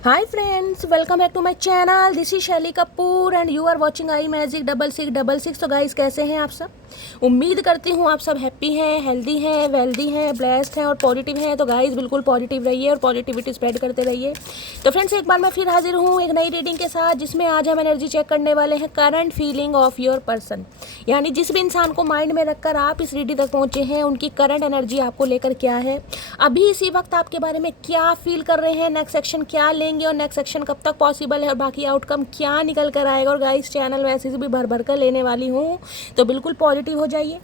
Hi friends, welcome back to my channel. This is Shaily Kapoor and you are watching I magic 6666। तो guys कैसे हैं आप सब? उम्मीद करती हूँ आप सब हैप्पी हैं, हेल्दी हैं, वेल्दी हैं, ब्लेस्ड हैं और पॉजिटिव हैं। तो गाइस बिल्कुल पॉजिटिव रहिए और पॉजिटिविटी स्प्रेड करते रहिए। तो फ्रेंड्स एक बार मैं फिर हाजिर हूँ एक नई रीडिंग के साथ, जिसमें आज हम एनर्जी चेक करने वाले हैं current feeling of your person. यानी जिस भी इंसान को माइंड में रखकर आप इस रीडिंग तक पहुँचे हैं, उनकी करंट एनर्जी आपको लेकर क्या है, अभी इसी वक्त आपके बारे में क्या फील कर रहे हैं, नेक्स्ट सेक्शन क्या लेंगे और नेक्स्ट सेक्शन कब तक पॉसिबल है और बाकी आउटकम क्या निकल कर आएगा। और गाइस चैनल वैसे भी भर भर कर लेने वाली हूँ, तो बिल्कुल पॉजिटिव हो जाइए।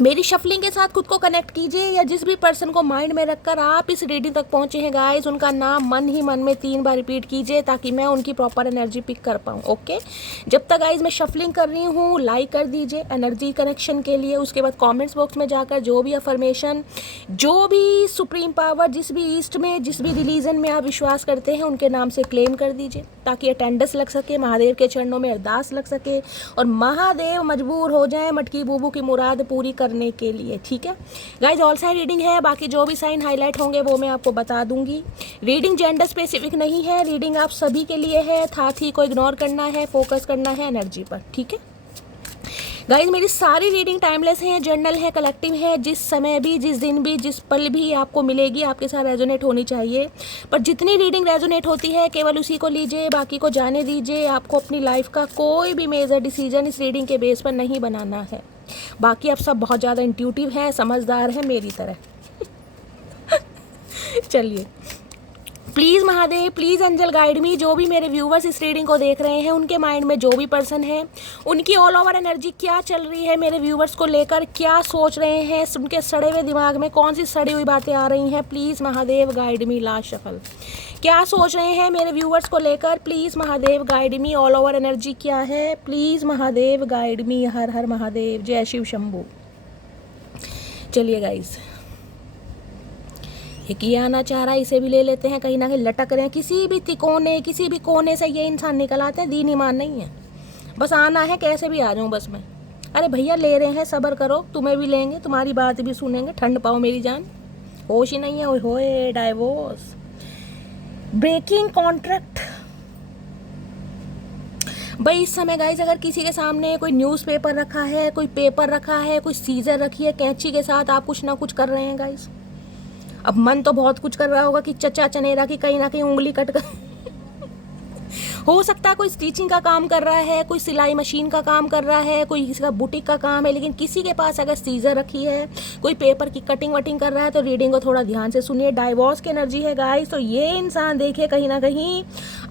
मेरी शफलिंग के साथ खुद को कनेक्ट कीजिए, या जिस भी पर्सन को माइंड में रखकर आप इस रीडिंग तक पहुंचे हैं गाइस, उनका नाम मन ही मन में 3 बार रिपीट कीजिए ताकि मैं उनकी प्रॉपर एनर्जी पिक कर पाऊँ। ओके, जब तक गाइस मैं शफलिंग कर रही हूँ लाइक कर दीजिए एनर्जी कनेक्शन के लिए। उसके बाद कमेंट्स बॉक्स में जाकर जो भी अफर्मेशन, जो भी सुप्रीम पावर, जिस भी ईस्ट में, जिस भी रिलीजन में आप विश्वास करते हैं, उनके नाम से क्लेम कर दीजिए ताकि अटेंडेंस लग सके, महादेव के चरणों में अरदास लग सके और महादेव मजबूर हो जाए मटकी बूबू की मुराद पूरी करने के लिए। ठीक है गाइज, ऑल साइन रीडिंग है, बाकी जो भी साइन हाईलाइट होंगे वो मैं आपको बता दूंगी। रीडिंग जेंडर स्पेसिफिक नहीं है, रीडिंग आप सभी के लिए है। साथ ही को इग्नोर करना है, फोकस करना है एनर्जी पर। ठीक है गाइज, मेरी सारी रीडिंग टाइमलेस है, जर्नल है, कलेक्टिव है। जिस समय भी, जिस दिन भी, जिस पल भी आपको मिलेगी आपके साथ रेजोनेट होनी चाहिए। पर जितनी रीडिंग रेजोनेट होती है केवल उसी को लीजिए, बाकी को जाने दीजिए। आपको अपनी लाइफ का कोई भी मेजर डिसीजन इस रीडिंग के बेस पर नहीं बनाना है। बाकी आप सब बहुत ज़्यादा इंट्यूटिव हैं, समझदार हैं मेरी तरह। चलिए, please Mahadev, please angel guide me. जो भी मेरे व्यूवर्स इस रीडिंग को देख रहे हैं, उनके माइंड में जो भी पर्सन है, उनकी ऑल ओवर एनर्जी क्या चल रही है, मेरे व्यूवर्स को लेकर क्या सोच रहे हैं, उनके सड़े हुए दिमाग में कौन सी सड़ी हुई बातें आ रही हैं। Please Mahadev guide me. Last shuffle, क्या सोच रहे हैं मेरे व्यूवर्स को लेकर? Please Mahadev guide me. All over energy क्या है? Please Mahadev guide me. हर हर महादेव, जय शिव शंभू। चलिए गाइज, एक ये आना चाह रहा है, इसे भी ले लेते हैं। कहीं ना कहीं लटक रहे हैं किसी भी तिकोने, किसी भी कोने से ये इंसान निकल आते हैं। दीन ईमान नहीं है, बस आना है, कैसे भी आ जाऊँ बस मैं। अरे भैया ले रहे हैं, सब्र करो, तुम्हें भी लेंगे, तुम्हारी बात भी सुनेंगे। ठंड पाओ मेरी जान, होश ही नहीं है। होए डाइवोर्स, ब्रेकिंग कॉन्ट्रैक्ट। भाई इस समय गाइज अगर किसी के सामने कोई न्यूज़पेपर रखा है, कोई पेपर रखा है, कोई सीजर रखी है, कैंची के साथ आप कुछ ना कुछ कर रहे हैं गाइज। अब मन तो बहुत कुछ कर रहा होगा कि चचा चनेरा की कहीं ना कहीं उंगली कट कर हो सकता है कोई स्टिचिंग का काम कर रहा है, कोई सिलाई मशीन का काम कर रहा है, कोई किसी का बुटीक का काम है। लेकिन किसी के पास अगर सीजर रखी है, कोई पेपर की कटिंग वटिंग कर रहा है, तो रीडिंग को थोड़ा ध्यान से सुनिए। डाइवोर्स की एनर्जी है गाइस, तो ये इंसान देखिए कहीं ना कहीं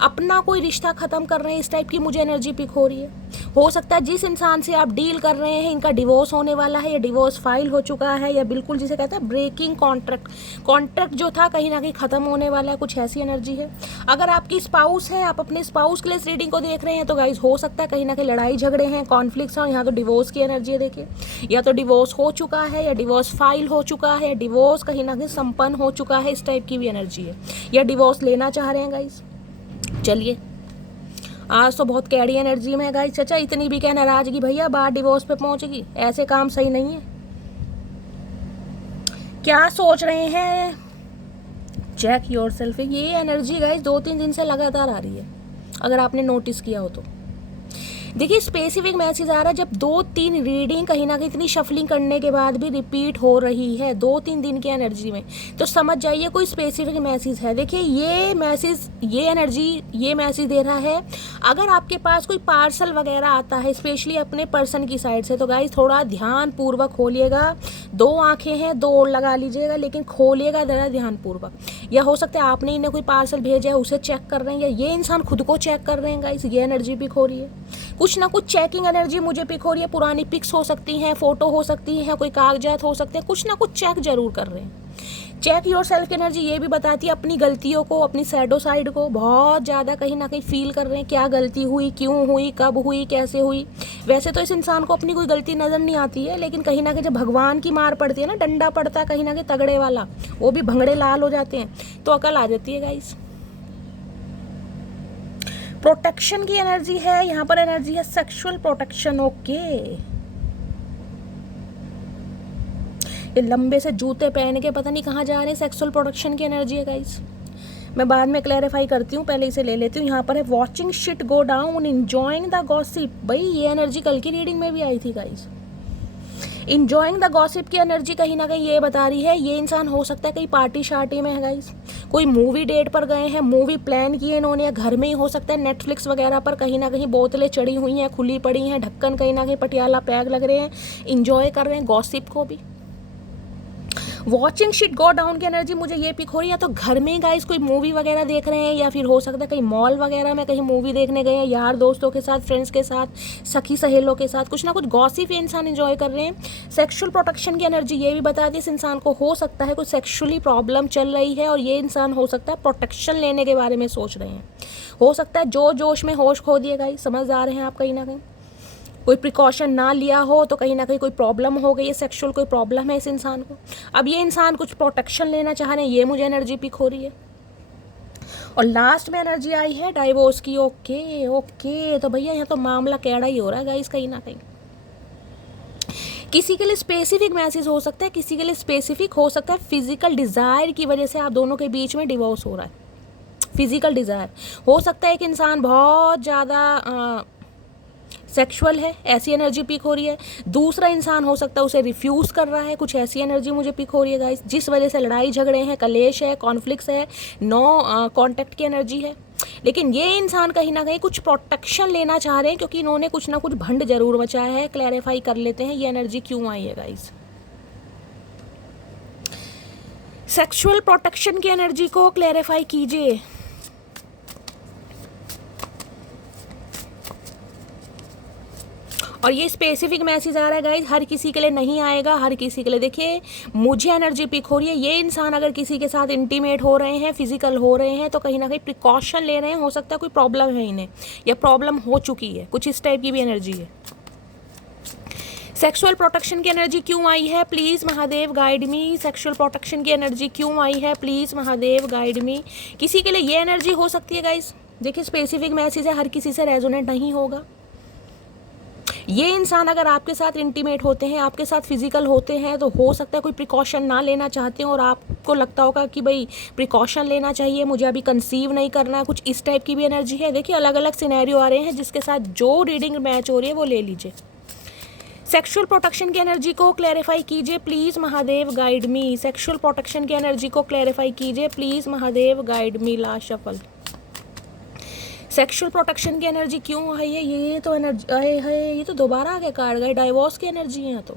अपना कोई रिश्ता खत्म कर रहे हैं, इस टाइप की मुझे एनर्जी पिक हो रही है। हो सकता है जिस इंसान से आप डील कर रहे हैं इनका डिवोर्स होने वाला है, या डिवोर्स फाइल हो चुका है, या बिल्कुल जिसे कहते हैं ब्रेकिंग कॉन्ट्रैक्ट जो था कहीं ना कहीं खत्म होने वाला है। कुछ ऐसी एनर्जी है। अगर आपकी स्पाउस है, आप अपने स्पाउस के लिए इस रीडिंग को देख रहे हैं, तो गाइज हो सकता है कहीं ना कहीं लड़ाई झगड़े हैं, कॉन्फ्लिक्ट्स हैं। यहाँ तो डिवोर्स की एनर्जी है, देखिए, या तो डिवोर्स हो चुका है, या डिवोर्स फाइल हो चुका है, डिवोर्स कहीं ना कहीं संपन्न हो चुका है, इस टाइप की भी एनर्जी है, या डिवोर्स लेना चाह रहे हैं गाइज। चलिए, आज तो बहुत कैडी एनर्जी में है गाइस। चचा इतनी भी क्या नाराजगी भैया, बात डिवोर्स पे पहुंचेगी, ऐसे काम सही नहीं है। क्या सोच रहे हैं? Check yourself. ये एनर्जी गाइस 2-3 दिन से लगातार आ रही है, अगर आपने नोटिस किया हो तो। देखिए स्पेसिफिक मैसेज आ रहा है, जब 2-3 रीडिंग कहीं ना कहीं इतनी शफलिंग करने के बाद भी रिपीट हो रही है 2-3 दिन की एनर्जी में, तो समझ जाइए कोई स्पेसिफिक मैसेज है। देखिए ये मैसेज, ये एनर्जी, ये मैसेज दे रहा है अगर आपके पास कोई पार्सल वगैरह आता है, स्पेशली अपने पर्सन की साइड से, तो गाइस थोड़ा ध्यान पूर्वक खोलिएगा। 2 आंखें हैं, 2 और लगा लीजिएगा, लेकिन खोलिएगा ज़रा ध्यान पूर्वक। या हो सकता है आपने इन्हें कोई पार्सल भेजा है, उसे चेक कर रहे हैं, या ये इंसान खुद को चेक कर रहे हैं गाइस। ये एनर्जी पिक हो रही है, कुछ ना कुछ चेकिंग एनर्जी मुझे पिक हो रही है। पुरानी पिक्स हो सकती हैं, फोटो हो सकती हैं, कोई कागजात हो सकते हैं, कुछ ना कुछ चेक जरूर कर रहे हैं। चेक योर सेल्फ की एनर्जी ये भी बताती है अपनी गलतियों को, अपनी सैडो साइड को बहुत ज़्यादा कहीं ना कहीं फील कर रहे हैं। क्या गलती हुई, क्यों हुई, कब हुई, कैसे हुई। वैसे तो इस इंसान को अपनी कोई गलती नज़र नहीं आती है, लेकिन कहीं ना कहीं जब भगवान की मार पड़ती है ना, डंडा पड़ता है कहीं ना कहीं तगड़े वाला, वो भी भंगड़े लाल हो जाते हैं, तो अकल आ जाती है गाइस। प्रोटेक्शन की एनर्जी है, यहाँ पर एनर्जी है सेक्सुअल प्रोटेक्शन। ओके, ये लंबे से जूते पहन के पता नहीं कहाँ जा रहे हैं, सेक्सुअल प्रोटेक्शन की एनर्जी है गाइस। मैं बाद में क्लैरिफाई करती हूँ, पहले इसे ले लेती हूँ। यहाँ पर है watching shit go down, enjoying the gossip. भाई ये एनर्जी कल की रीडिंग में भी आई थी गाइस। इंजॉइंग द गॉसिप की एनर्जी कहीं ना कहीं ये बता रही है ये इंसान हो सकता है कहीं पार्टी शार्टी में है गाइस, कोई मूवी डेट पर गए हैं, मूवी प्लान किए इन्होंने, या घर में ही हो सकता है नेटफ्लिक्स वगैरह पर कहीं ना कहीं बोतलें चढ़ी हुई हैं, खुली पड़ी हैं, ढक्कन कहीं ना कहीं पटियाला पैक लग रहे हैं, इंजॉय कर रहे हैं गॉसिप को भी। वॉचिंग शिट गो डाउन की एनर्जी मुझे ये पिक हो रही है, या तो घर में गाइस कोई मूवी वगैरह देख रहे हैं, या फिर हो सकता है कहीं मॉल वगैरह में कहीं मूवी देखने गए हैं, यार दोस्तों के साथ, फ्रेंड्स के साथ, सखी सहेलों के साथ, कुछ ना कुछ गॉसिप ये इंसान एंजॉय कर रहे हैं। सेक्सुअल प्रोटेक्शन की एनर्जी ये भी बता दी इस इंसान को हो सकता है कुछ सेक्सुअली प्रॉब्लम चल रही है, और ये इंसान हो सकता है प्रोटेक्शन लेने के बारे में सोच रहे हैं। हो सकता है जो जोश में होश खो दिए गाइस, समझ आ रहे हैं आप, कहीं ना कहीं कोई प्रिकॉशन ना लिया हो तो कहीं ना कहीं कोई प्रॉब्लम हो गई है, सेक्सुअल कोई प्रॉब्लम है इस इंसान को। अब ये इंसान कुछ प्रोटेक्शन लेना चाह रहे हैं, ये मुझे एनर्जी पिक हो रही है। और लास्ट में एनर्जी आई है डाइवोर्स की। ओके ओके, तो भैया यहाँ तो मामला कैड़ा ही हो रहा है गाइस कहीं ना कहीं। किसी के लिए स्पेसिफिक मैसेज हो सकता है, किसी के लिए स्पेसिफिक हो सकता है फिजिकल डिज़ायर की वजह से आप दोनों के बीच में डिवोर्स हो रहा है। फिजिकल डिज़ायर हो सकता है कि इंसान बहुत ज़्यादा सेक्सुअल है, ऐसी एनर्जी पिक हो रही है। दूसरा इंसान हो सकता है उसे रिफ्यूज़ कर रहा है, कुछ ऐसी एनर्जी मुझे पिक हो रही है गाइस, जिस वजह से लड़ाई झगड़े हैं, कलेश है, कॉन्फ्लिक्ट्स है, नो कांटेक्ट की एनर्जी है। लेकिन ये इंसान कहीं ना कहीं कुछ प्रोटेक्शन लेना चाह रहे हैं, क्योंकि इन्होंने कुछ ना कुछ भंड जरूर मचाया है। क्लैरिफाई कर लेते हैं ये एनर्जी क्यों आई है गाइस। सेक्सुअल प्रोटेक्शन की एनर्जी को क्लैरिफाई कीजिए। और ये स्पेसिफिक मैसेज आ रहा है गाइज, हर किसी के लिए नहीं आएगा, हर किसी के लिए। देखिए मुझे एनर्जी पिक हो रही है, ये इंसान अगर किसी के साथ इंटीमेट हो रहे हैं, फिजिकल हो रहे हैं, तो कहीं ना कहीं प्रिकॉशन ले रहे हैं। हो सकता है कोई प्रॉब्लम है इन्हें, या प्रॉब्लम हो चुकी है, कुछ इस टाइप की भी एनर्जी है। सेक्सुअल प्रोटेक्शन की एनर्जी क्यों आई है, please Mahadev guide me. Sexual protection की एनर्जी क्यों आई है, प्लीज़ महादेव गाइड मी। किसी के लिए ये एनर्जी हो सकती है गाइज। देखिए स्पेसिफिक मैसेज है, हर किसी से रेजोनेट नहीं होगा। ये इंसान अगर आपके साथ इंटीमेट होते हैं, आपके साथ फिजिकल होते हैं, तो हो सकता है कोई प्रिकॉशन ना लेना चाहते हो, और आपको लगता होगा कि भाई प्रिकॉशन लेना चाहिए, मुझे अभी कंसीव नहीं करना है, कुछ इस टाइप की भी एनर्जी है। देखिए अलग अलग सिनेरियो आ रहे हैं, जिसके साथ जो रीडिंग मैच हो रही है वो ले लीजिए। सेक्सुअल प्रोटेक्शन की एनर्जी को क्लैरिफाई कीजिए please Mahadev guide me. Sexual protection की एनर्जी को क्लैरिफाई कीजिए please Mahadev guide me. Last shuffle. Sexual protection की एनर्जी क्यों आई है, ये तो एनर्जी है, ये तो दोबारा आ गया कार्ड गए, डाइवोर्स की एनर्जी है। तो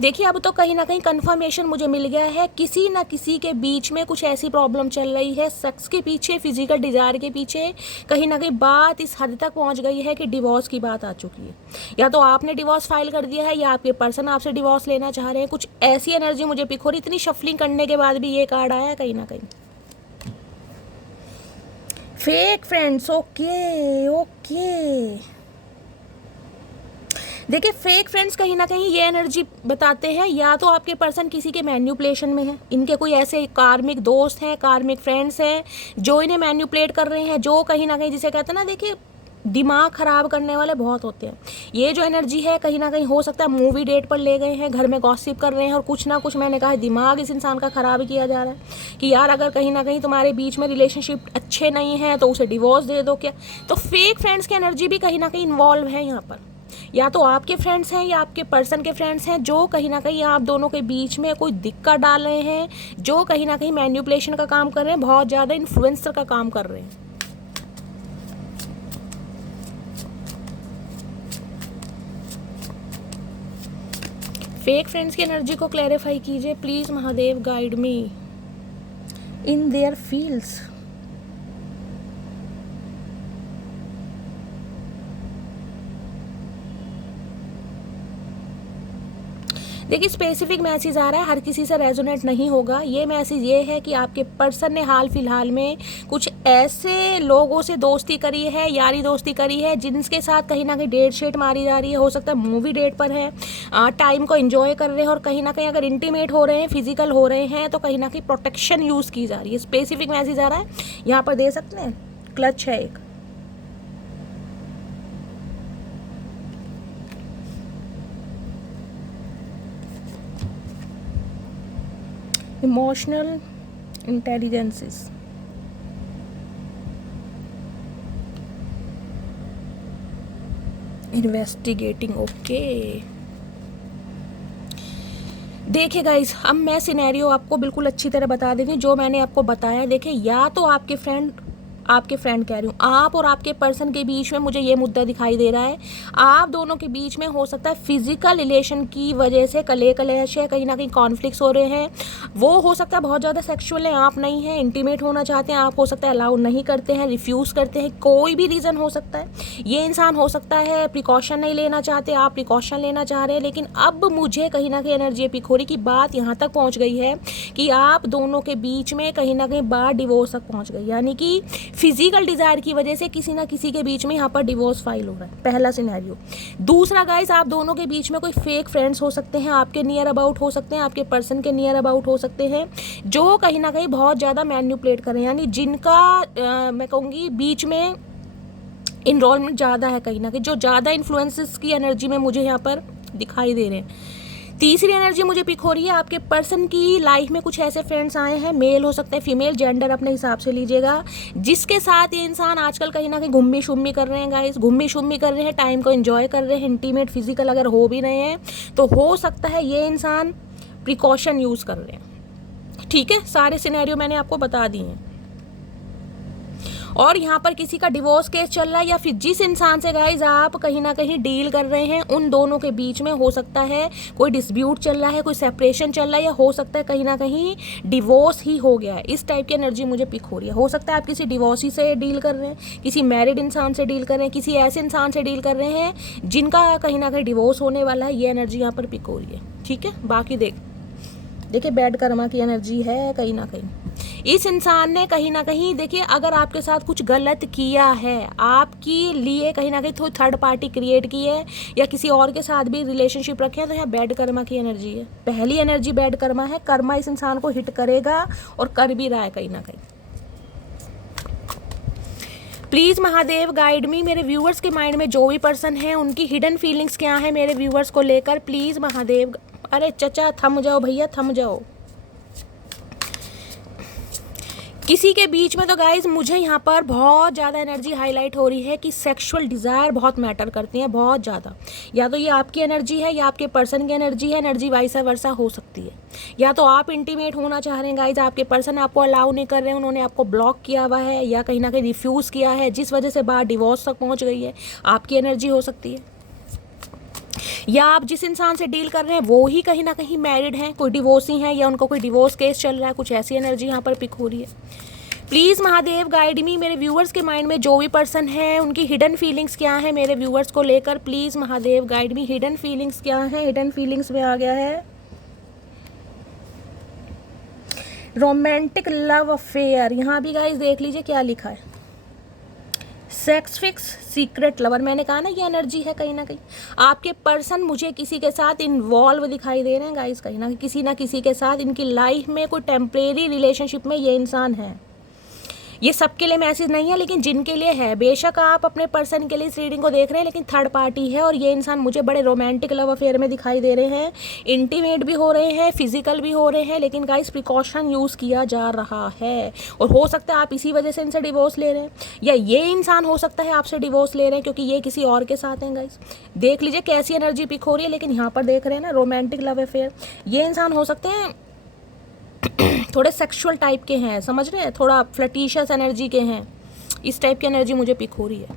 देखिए अब तो कहीं ना कहीं कंफर्मेशन मुझे मिल गया है, किसी ना किसी के बीच में कुछ ऐसी प्रॉब्लम चल रही है, सेक्स के पीछे, फिजिकल डिज़ायर के पीछे कहीं ना कहीं बात इस हद तक पहुंच गई है कि डिवोर्स की बात आ चुकी है। या तो आपने डिवोर्स फाइल कर दिया है, या आपके पर्सन आपसे डिवोर्स लेना चाह रहे हैं, कुछ ऐसी एनर्जी मुझे पिक हो रही। इतनी शफलिंग करने के बाद भी ये कार्ड आया है कहीं ना कहीं। Fake friends, okay okay. देखिए फेक फ्रेंड्स कहीं ना कहीं ये एनर्जी बताते हैं, या तो आपके पर्सन किसी के मैन्युपुलेशन में है, इनके कोई ऐसे कार्मिक दोस्त हैं, कार्मिक फ्रेंड्स हैं जो इन्हें मैन्युपुलेट कर रहे हैं, जो कहीं ना कहीं जिसे कहते हैं ना, देखिए दिमाग ख़राब करने वाले बहुत होते हैं। ये जो एनर्जी है कहीं ना कहीं हो सकता है मूवी डेट पर ले गए हैं, घर में गॉसिप कर रहे हैं, और कुछ ना कुछ मैंने कहा दिमाग इस इंसान का ख़राब किया जा रहा है कि यार अगर कहीं ना कहीं तुम्हारे बीच में रिलेशनशिप अच्छे नहीं हैं तो उसे डिवोर्स दे दो क्या। तो फेक फ्रेंड्स की एनर्जी भी कहीं ना कहीं इन्वॉल्व है यहाँ पर, या तो आपके फ्रेंड्स हैं या आपके पर्सन के फ्रेंड्स हैं जो कहीं ना कहीं आप दोनों के बीच में कोई दिक्कत डाल रहे हैं, जो कहीं ना कहीं मैन्युपुलेशन का काम कर रहे हैं, बहुत ज़्यादा इन्फ्लुएंसर का काम कर रहे हैं। फेक फ्रेंड्स की एनर्जी को क्लैरिफाई कीजिए please Mahadev guide me in their fields. देखिए स्पेसिफिक मैसेज आ रहा है, हर किसी से रेजोनेट नहीं होगा। ये मैसेज ये है कि आपके पर्सन ने हाल फिलहाल में कुछ ऐसे लोगों से दोस्ती करी है, यारी दोस्ती करी है, जिनके साथ कहीं ना कहीं डेट शेट मारी जा रही है। हो सकता है मूवी डेट पर है, टाइम को एंजॉय कर रहे हैं, और कहीं ना कहीं अगर इंटीमेट हो रहे हैं, फिजिकल हो रहे हैं, तो कहीं ना कहीं प्रोटेक्शन यूज़ की जा रही है। स्पेसिफिक मैसेज आ रहा है, यहाँ पर दे सकते हैं, क्लच है एक। Emotional intelligences, investigating. ओके, देखिए गाइस, अब मैं सिनेरियो आपको बिल्कुल अच्छी तरह बता देती हूँ जो मैंने आपको बताया। देखिए, या तो आपके फ्रेंड कह रही हूँ, आप और आपके पर्सन के बीच में मुझे ये मुद्दा दिखाई दे रहा है, आप दोनों के बीच में हो सकता है फिजिकल रिलेशन की वजह से कलेश है, कहीं ना कहीं कॉन्फ्लिक्ट्स हो रहे हैं। वो हो सकता है बहुत ज़्यादा सेक्सुअल है, आप नहीं हैं, इंटीमेट होना चाहते हैं, आप हो सकता है अलाउ नहीं करते हैं, रिफ्यूज़ करते हैं, कोई भी रीज़न हो सकता है। ये इंसान हो सकता है प्रिकॉशन नहीं लेना चाहते, आप प्रिकॉशन लेना चाह रहे हैं। लेकिन अब मुझे कहीं ना कहीं एनर्जी पिखोरी की बात यहाँ तक पहुँच गई है कि आप दोनों के बीच में कहीं ना कहीं बात डिवोर्स तक पहुँच गई, यानी कि फिजिकल डिजायर की वजह से किसी ना किसी के बीच में यहाँ पर डिवोर्स फाइल हो रहा है, पहला सिनेरियो। दूसरा गाइस, आप दोनों के बीच में कोई फेक फ्रेंड्स हो सकते हैं, आपके नियर अबाउट हो सकते हैं, आपके पर्सन के नियर अबाउट हो सकते हैं, जो कहीं ना कहीं बहुत ज़्यादा मैन्युपुलेट करें, यानी जिनका मैं कहूँगी बीच में इन्वॉल्वमेंट ज़्यादा है, कहीं ना कहीं जो ज़्यादा इन्फ्लुएंसेस की एनर्जी में मुझे यहाँ पर दिखाई दे रहे हैं। तीसरी एनर्जी मुझे पिक हो रही है, आपके पर्सन की लाइफ में कुछ ऐसे फ्रेंड्स आए हैं, मेल हो सकते हैं, फीमेल, जेंडर अपने हिसाब से लीजिएगा, जिसके साथ ये इंसान आजकल कहीं ना कहीं घुम्मी शुम्मी कर रहे हैं गाइस, घुम्मी शुम्मी कर रहे हैं, टाइम को एंजॉय कर रहे हैं, इंटीमेट फिजिकल अगर हो भी रहे हैं तो हो सकता है ये इंसान प्रिकॉशन यूज़ कर रहे हैं। ठीक है, सारे सिनेरियो मैंने आपको बता दिए हैं। और यहाँ पर किसी का डिवोर्स केस चल रहा है, या फिर जिस इंसान से गाइज आप कहीं ना कहीं डील कर रहे हैं, उन दोनों के बीच में हो सकता है कोई डिस्प्यूट चल रहा है, कोई सेपरेशन चल रहा है, या हो सकता है कहीं ना कहीं डिवोर्स ही हो गया है। इस टाइप की एनर्जी मुझे पिक हो रही है। हो सकता है आप किसी डिवोर्सी से डील कर रहे हैं, किसी मैरिड इंसान से डील कर रहे हैं, किसी ऐसे इंसान से डील कर रहे हैं जिनका कहीं ना कहीं डिवोर्स होने वाला है। ये एनर्जी यहाँ पर पिक हो रही है। ठीक है, बाकी देखिए बैड कर्मा की एनर्जी है कहीं ना कहीं। इस इंसान ने कहीं ना कहीं, देखिए, अगर आपके साथ कुछ गलत किया है, आपके लिए कहीं ना कहीं थोड़ी थर्ड पार्टी क्रिएट की है, या किसी और के साथ भी रिलेशनशिप रखे हैं, तो यहाँ बैड कर्मा की एनर्जी है। पहली एनर्जी बैड कर्मा है, कर्मा इस इंसान को हिट करेगा और कर भी रहा है कहीं ना कहीं। प्लीज़ महादेव गाइड मी, मेरे व्यूअर्स के माइंड में जो भी पर्सन है उनकी हिडन फीलिंग्स क्या है मेरे व्यूअर्स को लेकर, प्लीज़ महादेव। अरे चचा थम जाओ भैया, थम जाओ। किसी के बीच में तो गाइज मुझे यहाँ पर बहुत ज़्यादा एनर्जी हाईलाइट हो रही है कि सेक्सुअल डिज़ायर बहुत मैटर करती है, बहुत ज़्यादा। या तो ये आपकी एनर्जी है या आपके पर्सन की एनर्जी है, एनर्जी वाइसा वर्सा हो सकती है। या तो आप इंटीमेट होना चाह रहे हैं गाइज, आपके पर्सन आपको अलाउ नहीं कर रहे हैं, उन्होंने आपको ब्लॉक किया हुआ है या कहीं ना कहीं रिफ्यूज़ किया है, जिस वजह से बात डिवोर्स तक पहुँच गई है, आपकी एनर्जी हो सकती है। या आप जिस इंसान से डील कर रहे हैं वो ही कहीं ना कहीं मैरिड हैं, कोई डिवोर्सी हैं, या उनको कोई डिवोर्स केस चल रहा है, कुछ ऐसी एनर्जी यहाँ पर पिक हो रही है। प्लीज़ महादेव गाइड मी, मेरे व्यूअर्स के माइंड में जो भी पर्सन है उनकी हिडन फीलिंग्स क्या है मेरे व्यूअर्स को लेकर, please Mahadev guide me. Hidden feelings क्या है? हिडन फीलिंग्स में आ गया है रोमांटिक लव अफेयर। यहाँ भी गाइस देख लीजिए क्या लिखा है, सेक्स फिक्स सीक्रेट लवर। मैंने कहा ना ये एनर्जी है कहीं ना कहीं। आपके पर्सन मुझे किसी के साथ इन्वॉल्व दिखाई दे रहे हैं गाइस, कहीं ना किसी के साथ इनकी लाइफ में कोई टेम्परेरी रिलेशनशिप में ये इंसान है। ये सबके लिए मैसेज नहीं है, लेकिन जिनके लिए है, बेशक आप अपने पर्सन के लिए इस रीडिंग को देख रहे हैं, लेकिन थर्ड पार्टी है और ये इंसान मुझे बड़े रोमांटिक लव अफेयर में दिखाई दे रहे हैं, इंटीमेट भी हो रहे हैं, फिजिकल भी हो रहे हैं, लेकिन गाइस प्रिकॉशन यूज़ किया जा रहा है। और हो सकता है आप इसी वजह से इनसे डिवोर्स ले रहे हैं, या ये इंसान हो सकता है आपसे डिवोर्स ले रहे हैं क्योंकि ये किसी और के साथ हैं। गाइस देख लीजिए कैसी एनर्जी पिक हो रही है, लेकिन यहाँ पर देख रहे हैं ना रोमांटिक लव अफेयर। ये इंसान हो सकते हैं थोड़े सेक्सुअल टाइप के हैं, समझ रहे हैं, थोड़ा फ्लर्टिशियस एनर्जी के हैं, इस टाइप की एनर्जी मुझे पिक हो रही है।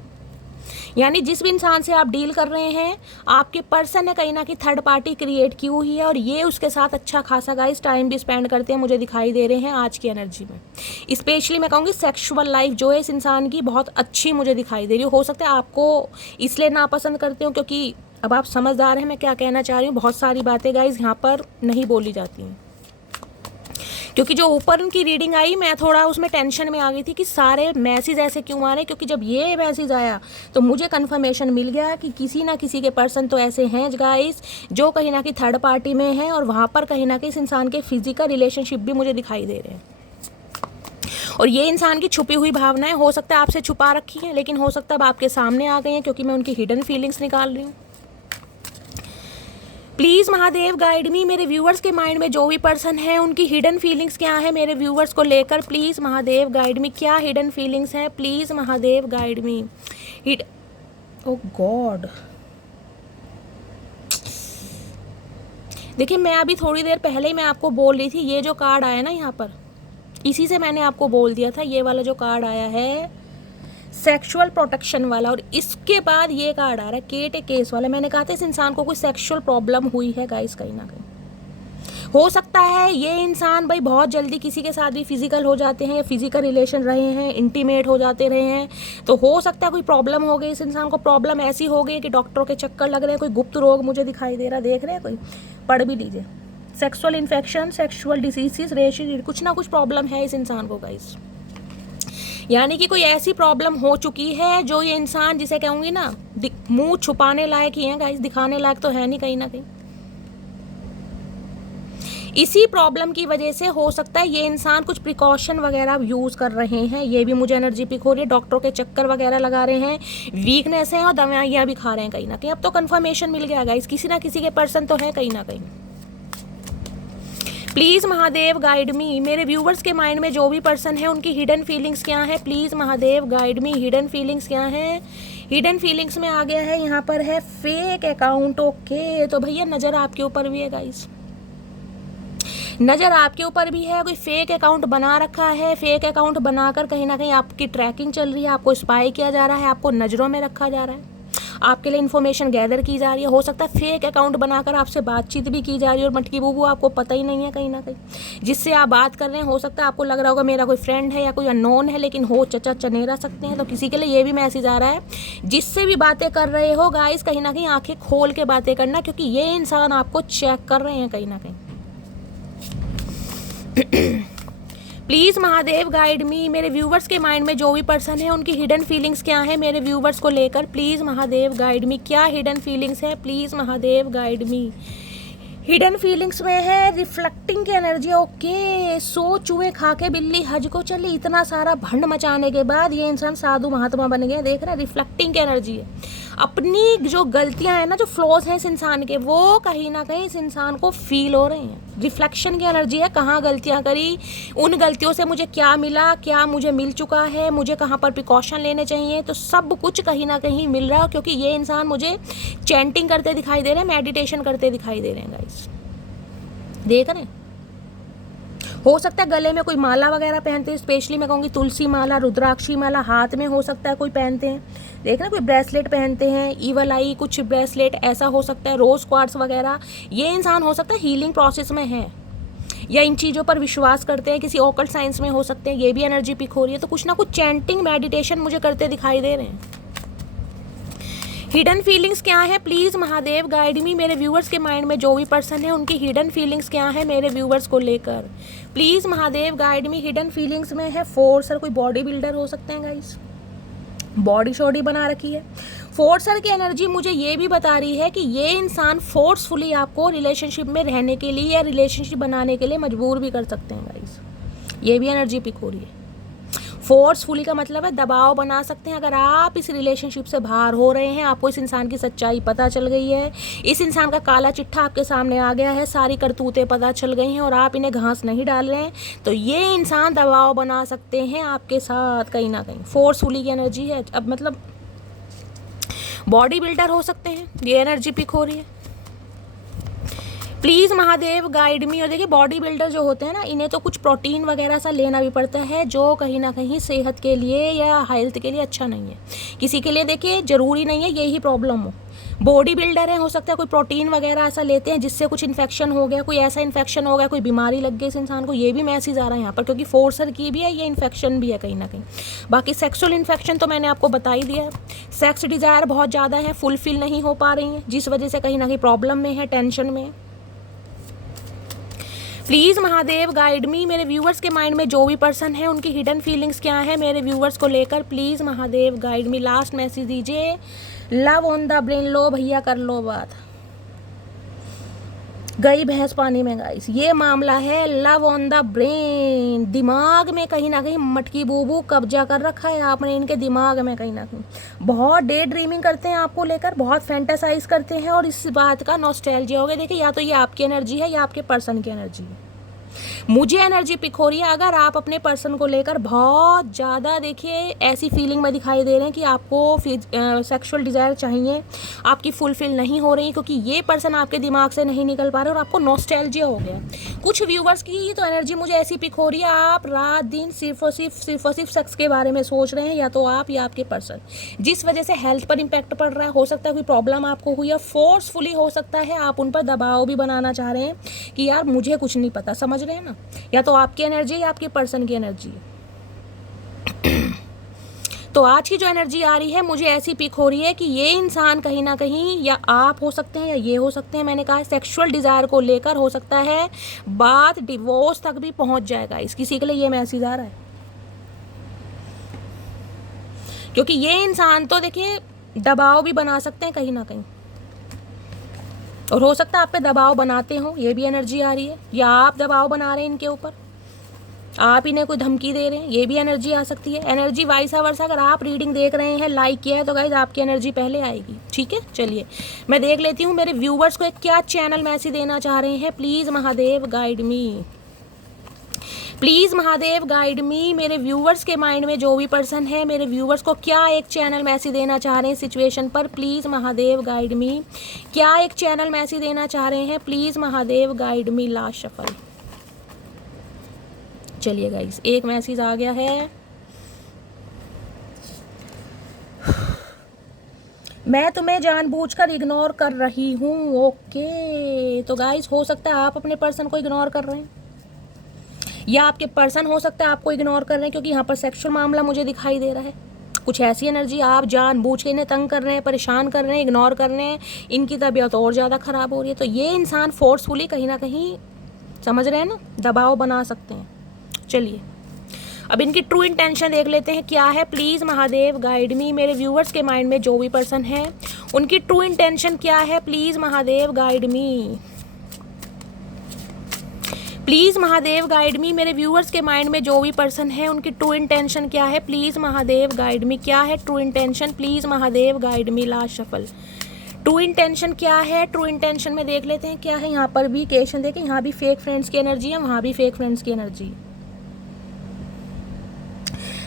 यानी जिस भी इंसान से आप डील कर रहे हैं, आपके पर्सन ने कहीं ना कहीं थर्ड पार्टी क्रिएट की हुई है और ये उसके साथ अच्छा खासा गाइस टाइम भी स्पेंड करते हैं, मुझे दिखाई दे रहे हैं आज की एनर्जी में। स्पेशली मैं कहूँगी सेक्सुअल लाइफ जो है इस इंसान की बहुत अच्छी मुझे दिखाई दे रही हो सकता है आपको इसलिए नापसंद करते हो क्योंकि अब आप समझदार हैं मैं क्या कहना चाह रही हूँ। बहुत सारी बातें गाइस यहाँ पर नहीं बोली जाती हैं, क्योंकि जो ऊपर उनकी रीडिंग आई मैं थोड़ा उसमें टेंशन में आ गई थी कि सारे मैसेज ऐसे क्यों आ रहे हैं, क्योंकि जब ये मैसेज आया तो मुझे कंफर्मेशन मिल गया कि किसी ना किसी के पर्सन तो ऐसे हैं गाइस जो कहीं ना कहीं थर्ड पार्टी में हैं और वहाँ पर कहीं ना कहीं इस इंसान के फिजिकल रिलेशनशिप भी मुझे दिखाई दे रहे हैं। और ये इंसान की छुपी हुई भावनाएं हो सकता है आपसे छुपा रखी हैं, लेकिन हो सकता है अब आपके सामने आ गई हैं क्योंकि मैं उनकी हिडन फीलिंग्स निकाल रही हूँ। प्लीज़ महादेव गाइड मी, मेरे व्यूअर्स के माइंड में जो भी पर्सन है उनकी हिडन फीलिंग्स क्या है मेरे व्यूअर्स को लेकर, प्लीज़ महादेव गाइड मी, क्या हिडन फीलिंग्स हैं, please Mahadev guide me. Oh God, देखिए मैं अभी थोड़ी देर पहले ही मैं आपको बोल रही थी, ये जो कार्ड आया ना यहाँ पर, इसी से मैंने आपको बोल दिया था, ये वाला जो कार्ड आया है सेक्सुअल प्रोटेक्शन वाला, और इसके बाद ये कार्ड आ रहा है केट ए केस वाला। मैंने कहा था इस इंसान को कोई सेक्सुअल प्रॉब्लम हुई है गाइस, कहीं ना कहीं हो सकता है ये इंसान भाई बहुत जल्दी किसी के साथ भी फिजिकल हो जाते हैं या फिजिकल रिलेशन रहे हैं, इंटीमेट हो जाते रहे हैं, तो हो सकता है कोई प्रॉब्लम हो गई इस इंसान को। प्रॉब्लम ऐसी हो गई कि डॉक्टरों के चक्कर लग रहे हैं, कोई गुप्त रोग मुझे दिखाई दे रहा, देख रहे हैं कोई, पढ़ भी लीजिए, sexual infection, sexual diseases, rashes, कुछ ना कुछ प्रॉब्लम है इस इंसान को गाइस। यानी कि कोई ऐसी प्रॉब्लम हो चुकी है जो ये इंसान, जिसे कहूँगी ना, मुंह छुपाने लायक ही है गाइस, दिखाने लायक तो है नहीं कहीं ना कहीं। इसी प्रॉब्लम की वजह से हो सकता है ये इंसान कुछ प्रिकॉशन वगैरह यूज़ कर रहे हैं, ये भी मुझे एनर्जी पिक हो रही है, डॉक्टरों के चक्कर वगैरह लगा रहे हैं, वीकनेस है और दवाइयाँ भी खा रहे हैं कहीं ना कहीं। अब तो कन्फर्मेशन मिल गया गाइस, किसी ना किसी के पर्सन तो है कहीं ना कहीं। प्लीज़ महादेव गाइड मी, मेरे व्यूवर्स के माइंड में जो भी पर्सन है उनकी हिडन फीलिंग्स क्या है, please Mahadev guide me, hidden feelings क्या है। हिडन फीलिंग्स में आ गया है, यहाँ पर है फेक अकाउंट। ओके, तो भैया नज़र आपके ऊपर भी है गाइस, नज़र आपके ऊपर भी है, कोई फेक अकाउंट बना रखा है, फेक अकाउंट बनाकर कहीं ना कहीं आपकी ट्रैकिंग चल रही है, आपको स्पाई किया जा रहा है, आपको नज़रों में रखा जा रहा है, आपके लिए इन्फॉर्मेशन गैदर की जा रही है। हो सकता है फेक अकाउंट बनाकर आपसे बातचीत भी की जा रही है और मटकी बूबू आपको पता ही नहीं है कहीं ना कहीं, जिससे आप बात कर रहे हैं। हो सकता है आपको लग रहा होगा मेरा कोई फ्रेंड है या कोई अननोन है, लेकिन हो चचा चनेरा सकते हैं। तो किसी के लिए ये भी मैसेज आ रहा है, जिससे भी बातें कर रहे हो गाइस, कहीं ना कहीं आंखें खोल के बातें करना, क्योंकि ये इंसान आपको चेक कर रहे हैं कहीं ना कहीं। प्लीज़ महादेव गाइड मी, मेरे व्यूवर्स के माइंड में जो भी पर्सन है उनकी हिडन फीलिंग्स क्या है मेरे व्यूवर्स को लेकर, प्लीज़ महादेव गाइड मी, क्या हिडन फीलिंग्स है, please Mahadev guide me. Hidden feelings में है रिफ्लेक्टिंग की एनर्जी। ओके, सो चूहे खा के बिल्ली हज को चली, इतना सारा भंड मचाने के बाद ये इंसान साधु महात्मा बन गया, देख रहे हैं, रिफ्लेक्टिंग की एनर्जी है। अपनी जो गलतियां हैं ना, जो फ्लॉज हैं इस इंसान के, वो कहीं ना कहीं इस इंसान को फील हो रहे हैं। रिफ्लेक्शन की एनर्जी है, कहाँ गलतियां करी, उन गलतियों से मुझे क्या मिला, क्या मुझे मिल चुका है, मुझे कहाँ पर प्रिकॉशन लेने चाहिए, तो सब कुछ कहीं ना कहीं मिल रहा है, क्योंकि ये इंसान मुझे चैंटिंग करते दिखाई दे रहे हैं, मेडिटेशन करते दिखाई दे रहे हैं गाइस, देख रहे हैं। हो सकता है गले में कोई माला वगैरह पहनते हैं, स्पेशली मैं कहूँगी तुलसी माला, रुद्राक्षी माला, हाथ में हो सकता है कोई पहनते हैं, देखना कोई ब्रेसलेट पहनते हैं, ईवल आई कुछ ब्रेसलेट ऐसा हो सकता है, रोज क्वार्ट्स वगैरह। ये इंसान हो सकता है हीलिंग प्रोसेस में है, या इन चीज़ों पर विश्वास करते हैं, किसी ऑकल्ट साइंस में हो सकते हैं, ये भी एनर्जी पिक हो रही है। तो कुछ ना कुछ चैंटिंग मेडिटेशन मुझे करते दिखाई दे रहे हैं। हिडन फीलिंग्स क्या है, प्लीज़ महादेव गाइड मी, मेरे व्यूवर्स के माइंड में जो भी पर्सन है उनकी हिडन फीलिंग्स क्या है मेरे व्यूवर्स को लेकर, please Mahadev guide me. Hidden feelings में है फोर्सर, कोई बॉडी बिल्डर हो सकते हैं गाइस, बॉडी शॉडी बना रखी है। फोर्सर की एनर्जी मुझे ये भी बता रही है कि ये इंसान फोर्सफुली आपको रिलेशनशिप में रहने के लिए या रिलेशनशिप बनाने के लिए मजबूर भी कर सकते हैं गाइस, ये भी एनर्जी पिक हो रही है। फोर्सफुली का मतलब है दबाव बना सकते हैं। अगर आप इस रिलेशनशिप से बाहर हो रहे हैं, आपको इस इंसान की सच्चाई पता चल गई है, इस इंसान का काला चिट्ठा आपके सामने आ गया है, सारी करतूतें पता चल गई हैं और आप इन्हें घास नहीं डाल रहे हैं, तो ये इंसान दबाव बना सकते हैं आपके साथ कहीं ना कहीं। फोर्सफुली की एनर्जी है। अब मतलब बॉडी बिल्डर हो सकते हैं, ये एनर्जी पिक हो रही है। प्लीज़ महादेव गाइड मी। और देखिए बॉडी बिल्डर जो होते हैं ना, इन्हें तो कुछ प्रोटीन वगैरह सा लेना भी पड़ता है, जो कहीं ना कहीं सेहत के लिए या हेल्थ के लिए अच्छा नहीं है। किसी के लिए देखिए ज़रूरी नहीं है यही प्रॉब्लम हो, बॉडी बिल्डर है, हो सकता है कोई प्रोटीन वगैरह ऐसा लेते हैं जिससे कुछ इन्फेक्शन हो गया, कोई ऐसा इन्फेक्शन हो गया, कोई बीमारी लग गई इस इंसान को, ये भी मैसेज आ रहा है यहाँ पर, क्योंकि फोर्सर की भी है, ये इन्फेक्शन भी है कहीं ना कहीं। बाकी सेक्सुअल इन्फेक्शन तो मैंने आपको बता ही दिया है। सेक्स डिज़ायर बहुत ज़्यादा है, फुलफिल नहीं हो पा रही हैं, जिस वजह से कहीं ना कहीं प्रॉब्लम में है, टेंशन में है। प्लीज़ महादेव गाइड मी। मेरे व्यूवर्स के माइंड में जो भी पर्सन है उनकी हिडन फीलिंग्स क्या है मेरे व्यूवर्स को लेकर, please Mahadev guide me. Last message दीजिए। लव ऑन द ब्रेन, लो भैया कर लो बात। गई भैंस पानी में गाइस। ये मामला है लव ऑन द ब्रेन। दिमाग में कहीं ना कहीं मटकी बूबू कब्जा कर रखा है आपने इनके दिमाग में। कहीं ना कहीं बहुत डे ड्रीमिंग करते हैं आपको लेकर, बहुत फैंटासाइज करते हैं और इस बात का नॉस्टैल्जिया हो गया। देखिए, या तो ये आपकी एनर्जी है या आपके पर्सन की एनर्जी है। मुझे एनर्जी पिक हो रही है अगर आप अपने पर्सन को लेकर बहुत ज़्यादा, देखिए, ऐसी फीलिंग में दिखाई दे रहे हैं कि आपको सेक्सुअल डिज़ायर चाहिए, आपकी फुलफिल नहीं हो रही क्योंकि ये पर्सन आपके दिमाग से नहीं निकल पा रहे और आपको नॉस्टैल्जिया हो गया। कुछ व्यूवर्स की तो एनर्जी मुझे ऐसी पिक हो रही है, आप रात दिन सिर्फ और सिर्फ सेक्स के बारे में सोच रहे हैं, या तो आप या आपके पर्सन, जिस वजह से हेल्थ पर इम्पैक्ट पड़ रहा है। हो सकता है कोई प्रॉब्लम आपको हुई है, फोर्सफुली हो सकता है आप उन पर दबाव भी बनाना चाह रहे हैं कि यार मुझे कुछ नहीं पता, समझ रहे हैं ना। या तो आपकी एनर्जी या आपके पर्सन की एनर्जी है। तो आज की जो एनर्जी आ रही है मुझे ऐसी पिक हो रही है कि ये इंसान कहीं ना कहीं, या आप हो सकते हैं या ये हो सकते हैं, मैंने कहा सेक्सुअल डिज़ायर को लेकर हो सकता है बात डिवोर्स तक भी पहुंच जाएगा। इस किसी के लिए ये मैसेज आ रहा है क्योंकि ये इंसान तो देखिए दबाव भी बना सकते हैं कहीं ना कहीं, और हो सकता है आप पे दबाव बनाते हो, ये भी एनर्जी आ रही है, या आप दबाव बना रहे हैं इनके ऊपर, आप इन्हें कोई धमकी दे रहे हैं, ये भी एनर्जी आ सकती है। एनर्जी वाइस वर्सा, अगर आप रीडिंग देख रहे हैं, लाइक किया है तो गाइज आपकी एनर्जी पहले आएगी। ठीक है, चलिए मैं देख लेती हूँ मेरे व्यूवर्स को एक क्या चैनल मैसेज देना चाह रहे हैं। Please Mahadev guide me, please Mahadev guide मी। मेरे व्यूवर्स के माइंड में जो भी पर्सन है, मेरे व्यूवर्स को क्या एक चैनल मैसेज देना चाह रहे हैं सिचुएशन पर। प्लीज़ महादेव गाइड मी, क्या एक चैनल मैसेज देना चाह रहे हैं। Please Mahadev guide me. Last shuffle. चलिए गाइस, एक मैसेज आ गया है। मैं तुम्हें जानबूझकर इग्नोर कर रही हूँ। ओके, तो गाइस हो सकता है आप अपने पर्सन को इग्नोर कर रहे हैं, या आपके पर्सन हो सकता है आपको इग्नोर कर रहे हैं, क्योंकि यहाँ पर सेक्सुअल मामला मुझे दिखाई दे रहा है। कुछ ऐसी एनर्जी, आप जानबूझ के इन्हें तंग कर रहे हैं, परेशान कर रहे हैं, इग्नोर कर रहे हैं, इनकी तबीयत और ज़्यादा ख़राब हो रही है। तो ये इंसान फोर्सफुली कहीं ना कहीं, समझ रहे हैं ना, दबाव बना सकते हैं। चलिए अब इनकी ट्रू इंटेंशन देख लेते हैं क्या है। प्लीज़ महादेव गाइड मी। मेरे व्यूवर्स के माइंड में जो भी पर्सन है उनकी ट्रू इंटेंशन क्या है। Please Mahadev guide me, please Mahadev guide मी। मेरे व्यूवर्स के माइंड में जो भी पर्सन है उनकी ट्रू इंटेंशन क्या है। Please Mahadev guide me. क्या है true intention? Please Mahadev guide me. Last shuffle. True intention क्या है? ट्रू इंटेंशन में देख लेते हैं क्या है। यहाँ पर भी क्वेश्चन देखें, यहाँ भी फेक फ्रेंड्स की एनर्जी है, वहाँ भी फेक फ्रेंड्स की एनर्जी है।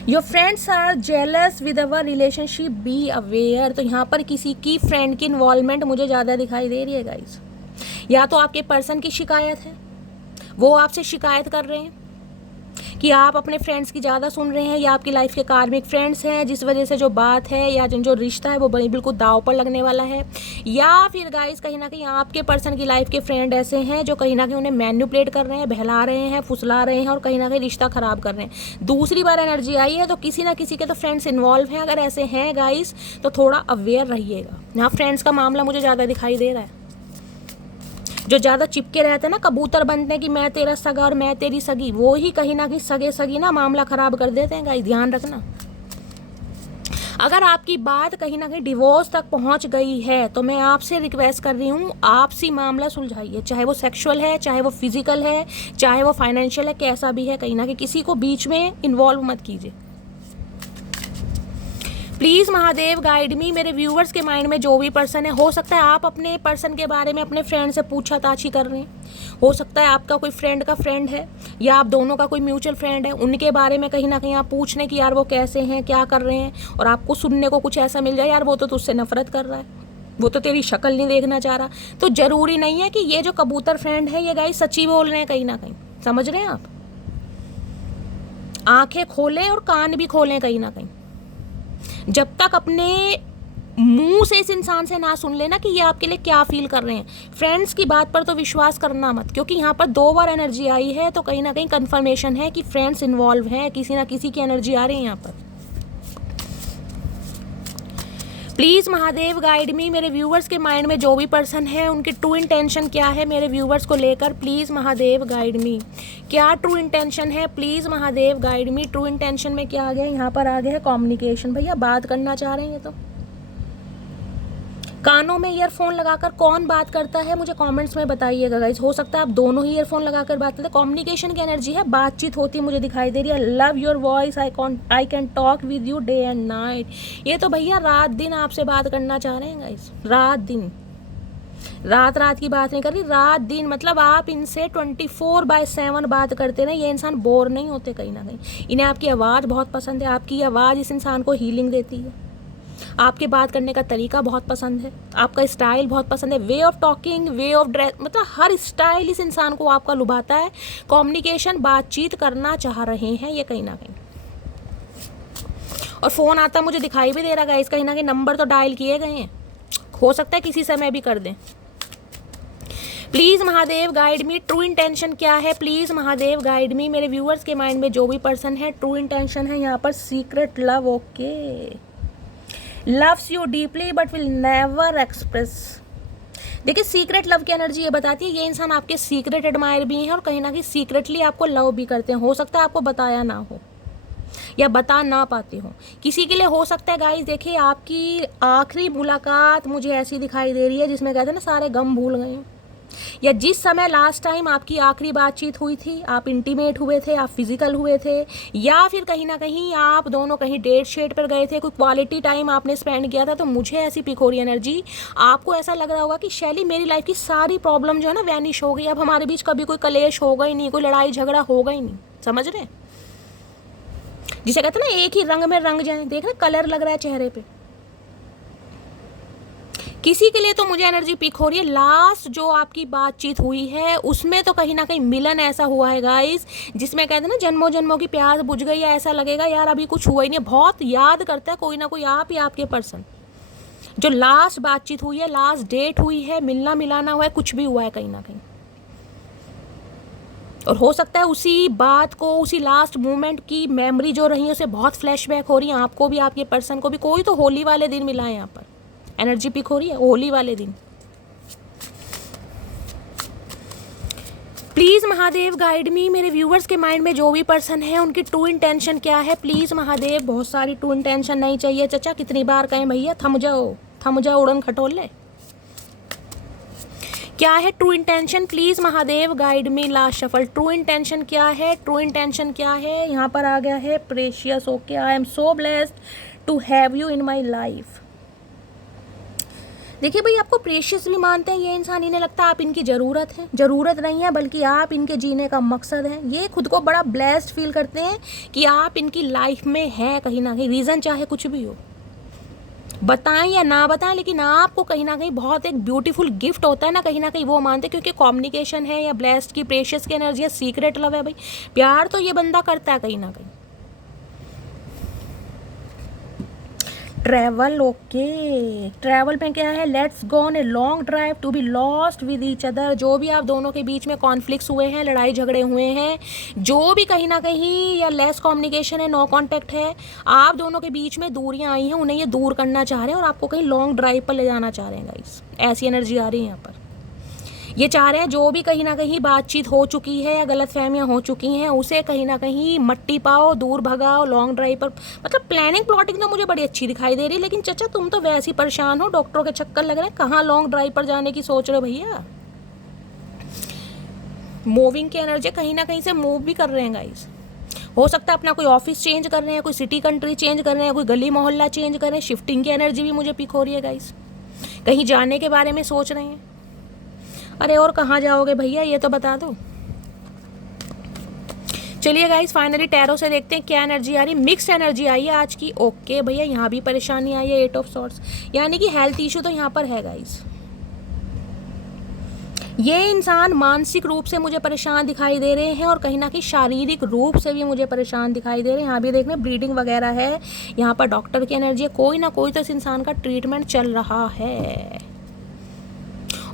Your friends are jealous with our relationship, be aware. तो यहाँ पर किसी की फ्रेंड की इन्वॉल्वमेंट मुझे ज़्यादा दिखाई दे रही है गाइस। या तो आपके पर्सन की शिकायत है, वो आपसे शिकायत कर रहे हैं कि आप अपने फ्रेंड्स की ज़्यादा सुन रहे हैं, या आपकी लाइफ के कार्मिक फ्रेंड्स हैं जिस वजह से जो बात है या जो रिश्ता है वो बिल्कुल दाव पर लगने वाला है। या फिर गाइस कहीं ना कहीं आपके पर्सन की लाइफ के फ्रेंड ऐसे हैं जो कहीं ना कहीं उन्हें मैनिपुलेट कर रहे हैं, बहला रहे हैं, फुसला रहे हैं और कहीं ना कहीं रिश्ता ख़राब कर रहे हैं। दूसरी बार एनर्जी आई है तो किसी ना किसी के तो फ्रेंड्स इन्वॉल्व हैं। अगर ऐसे हैं गाइस तो थोड़ा अवेयर रहिएगा। यहाँ फ्रेंड्स का मामला मुझे ज़्यादा दिखाई दे रहा है। जो ज़्यादा चिपके रहते हैं ना, कबूतर बनते हैं कि मैं तेरा सगा और मैं तेरी सगी, वो ही कहीं ना कहीं सगे सगी ना मामला ख़राब कर देते हैं गाइस, ध्यान रखना। अगर आपकी बात कहीं ना कहीं डिवोर्स तक पहुंच गई है तो मैं आपसे रिक्वेस्ट कर रही हूँ, आपसी मामला सुलझाइए। चाहे वो सेक्सुअल है, चाहे वो फिजिकल है, चाहे वो फाइनेंशियल है, कैसा भी है, कहीं ना कहीं किसी को बीच में इन्वॉल्व मत कीजिए। प्लीज़ महादेव गाइड मी। मेरे व्यूवर्स के माइंड में जो भी पर्सन है, हो सकता है आप अपने पर्सन के बारे में अपने फ्रेंड से पूछताछ कर रहे हैं। हो सकता है आपका कोई फ्रेंड का फ्रेंड है, या आप दोनों का कोई म्यूचुअल फ्रेंड है, उनके बारे में कहीं ना कहीं आप पूछ रहे कि यार वो कैसे हैं, क्या कर रहे हैं, और आपको सुनने को कुछ ऐसा मिल जाए, यार वो तो तुझसे नफरत कर रहा है, वो तो तेरी शक्ल नहीं देखना चाह रहा। तो ज़रूरी नहीं है कि ये जो कबूतर फ्रेंड है ये गाइस सच्ची बोल रहे हैं, कहीं ना कहीं समझ रहे हैं आप। आंखें खोलें और कान भी खोलें कहीं ना कहीं। जब तक अपने मुंह से इस इंसान से ना सुन लेना कि ये आपके लिए क्या फील कर रहे हैं, फ्रेंड्स की बात पर तो विश्वास करना मत, क्योंकि यहाँ पर 2 बार एनर्जी आई है तो कहीं ना कहीं कंफर्मेशन है कि फ्रेंड्स इन्वॉल्व हैं, किसी ना किसी की एनर्जी आ रही है यहाँ पर। प्लीज़ महादेव गाइड मी। मेरे व्यूवर्स के माइंड में जो भी पर्सन है उनकी ट्रू इंटेंशन क्या है मेरे व्यूवर्स को लेकर। Please Mahadev guide me. क्या ट्रू इंटेंशन है? Please Mahadev guide me. True intention में क्या आ गया? यहाँ पर आ गया है कम्युनिकेशन। भैया बात करना चाह रहे हैं, ये तो कानों में ईयरफोन लगाकर कौन बात करता है, मुझे कमेंट्स में बताइएगा गाइज। हो सकता है आप दोनों ही ईयरफोन लगाकर बात करते हैं। कम्युनिकेशन की एनर्जी है, बातचीत होती मुझे दिखाई दे रही है। Love your voice, I can talk with you day and night. ये तो भैया रात दिन आपसे बात करना चाह रहे हैं गाइज, रात दिन। रात रात की बात नहीं कर रही, रात दिन, मतलब आप इनसे 24/7 बात करते रहे, ये इंसान बोर नहीं होते कहीं ना कहीं। इन्हें आपकी आवाज़ बहुत पसंद है, आपकी आवाज़ इस इंसान को हीलिंग देती है। आपके बात करने का तरीका बहुत पसंद है, आपका स्टाइल बहुत पसंद है, way of talking, way of dress, मतलब हर स्टाइल इस इंसान को आपका लुभाता है। कम्युनिकेशन, बातचीत करना चाह रहे हैं ये कहीं ना कहीं। और फ़ोन आता मुझे दिखाई भी दे रहा है, कहीं ना कहीं नंबर तो डायल किए गए हैं, हो सकता है किसी समय भी कर दें। Please Mahadev guide me, true intention क्या है, प्लीज़ महादेव गाइड मी। मेरे व्यूअर्स के माइंड में जो भी पर्सन है, ट्रू इंटेंशन है यहाँ पर secret love. Okay, loves you deeply but will never express. देखिए सीक्रेट लव की एनर्जी ये बताती है ये इंसान आपके सीक्रेट एडमायर भी हैं और कहीं ना कहीं सीक्रेटली आपको लव भी करते हैं। हो सकता है आपको बताया ना हो या बता ना पाते हो, किसी के लिए हो सकता है गाइस। देखिए आपकी आखिरी मुलाकात मुझे ऐसी दिखाई दे रही है जिसमें कहते हैं ना सारे गम भूल गए, या जिस समय लास्ट टाइम आपकी आखिरी बातचीत हुई थी, आप इंटीमेट हुए थे, आप फिजिकल हुए थे, या फिर कहीं ना कहीं आप दोनों कहीं डेट शेट पर गए थे, कोई क्वालिटी टाइम आपने स्पेंड किया था। तो मुझे ऐसी पिक हो रही एनर्जी, आपको ऐसा लग रहा होगा कि शैली मेरी लाइफ की सारी प्रॉब्लम जो है ना वैनिश हो गई, अब हमारे बीच कभी कोई कलेश होगा ही नहीं, कोई लड़ाई झगड़ा होगा ही नहीं। समझ रहे, जिसे कहते हैं ना एक ही रंग में रंग जाए। देख रहे कलर लग रहा है चेहरे पे। किसी के लिए तो मुझे एनर्जी पिक हो रही है, लास्ट जो आपकी बातचीत हुई है उसमें तो कहीं ना कहीं मिलन ऐसा हुआ है गाइस, जिसमें कहते हैं ना जन्मों जन्मों की प्यास बुझ गई, या ऐसा लगेगा यार अभी कुछ हुआ ही नहीं। बहुत याद करता है कोई ना कोई आप या आपके पर्सन, जो लास्ट बातचीत हुई है, लास्ट डेट हुई है, मिलना मिलाना हुआ है, कुछ भी हुआ है कहीं ना कहीं। और हो सकता है उसी बात को, उसी लास्ट मोमेंट की मेमोरी जो रही है उसे बहुत फ्लैशबैक हो रही है, आपको भी आपके पर्सन को भी। कोई तो होली वाले दिन मिला है यहाँ पर, एनर्जी पिक हो रही है होली वाले दिन। प्लीज़ महादेव गाइड मी, मेरे व्यूवर्स के माइंड में जो भी पर्सन है उनकी ट्रू इंटेंशन क्या है, प्लीज़ महादेव। बहुत सारी ट्रू इंटेंशन नहीं चाहिए चचा, कितनी बार कहें भैया, थम जाओ उड़न खटोले। क्या है true intention, please Mahadev guide me. Last shuffle, true intention क्या है, ट्रू इंटेंशन क्या है। यहाँ पर आ गया है precious. Okay, I am so blessed to have you in my life. देखिए भाई, आपको प्रेशियस भी मानते हैं ये इंसान, इन्हें लगता है आप इनकी ज़रूरत है, ज़रूरत नहीं है बल्कि आप इनके जीने का मकसद है। ये खुद को बड़ा ब्लेस्ड फील करते हैं कि आप इनकी लाइफ में हैं कहीं ना कहीं। रीज़न चाहे कुछ भी हो, बताएं या ना बताएं, लेकिन आपको कहीं ना कहीं बहुत एक ब्यूटीफुल गिफ्ट होता है ना कहीं वो मानते हैं, क्योंकि कम्युनिकेशन है या ब्लेस्ड की, प्रेशियस की एनर्जी है, सीक्रेट लव है भाई। प्यार तो ये बंदा करता है कहीं ना कहीं। ट्रैवल, ओके, ट्रैवल में क्या है, let's go on a long drive to be lost with each other. जो भी आप दोनों के बीच में कॉन्फ्लिक्ट्स हुए हैं, लड़ाई झगड़े हुए हैं, जो भी कहीं ना कहीं या लेस कम्युनिकेशन है, नो कांटेक्ट है, आप दोनों के बीच में दूरियां आई हैं, उन्हें ये दूर करना चाह रहे हैं और आपको कहीं लॉन्ग ड्राइव पर ले जाना चाह रहे हैं गाइस। ऐसी एनर्जी आ रही है यहाँ पर। ये चाह रहे हैं जो भी कहीं ना कहीं बातचीत हो चुकी है या गलतफहमियां हो चुकी हैं उसे कहीं ना कहीं मट्टी पाओ, दूर भगाओ, लॉन्ग ड्राइव पर। मतलब प्लानिंग प्लॉटिंग तो मुझे बड़ी अच्छी दिखाई दे रही है, लेकिन चचा तुम तो वैसे ही परेशान हो, डॉक्टरों के चक्कर लग रहे हैं, कहाँ लॉन्ग ड्राइव पर जाने की सोच रहे हो भैया। मूविंग की एनर्जी, कहीं ना कहीं से मूव भी कर रहे हैं गाइस। हो सकता है अपना कोई ऑफिस चेंज कर रहे हैं, कोई सिटी कंट्री चेंज कर रहे हैं, कोई गली मोहल्ला चेंज कर रहे हैं। शिफ्टिंग की एनर्जी भी मुझे पिक हो रही है गाइस, कहीं जाने के बारे में सोच रहे हैं। अरे और कहाँ जाओगे भैया, ये तो बता दो। चलिए गाइस, फाइनली टैरो से देखते हैं क्या एनर्जी आ रही है। मिक्स्ड एनर्जी आई है आज की। ओके भैया, यहाँ भी परेशानी आई है, 8 ऑफ सॉर्ड्स, यानी कि हेल्थ इशू तो यहाँ पर है गाइस। ये इंसान मानसिक रूप से मुझे परेशान दिखाई दे रहे हैं और कहीं ना कहीं शारीरिक रूप से भी मुझे परेशान दिखाई दे रहे हैं। यहाँ भी देखने ब्लीडिंग वगैरह है, यहाँ पर डॉक्टर की एनर्जी है, कोई ना कोई तो इस इंसान का ट्रीटमेंट चल रहा है।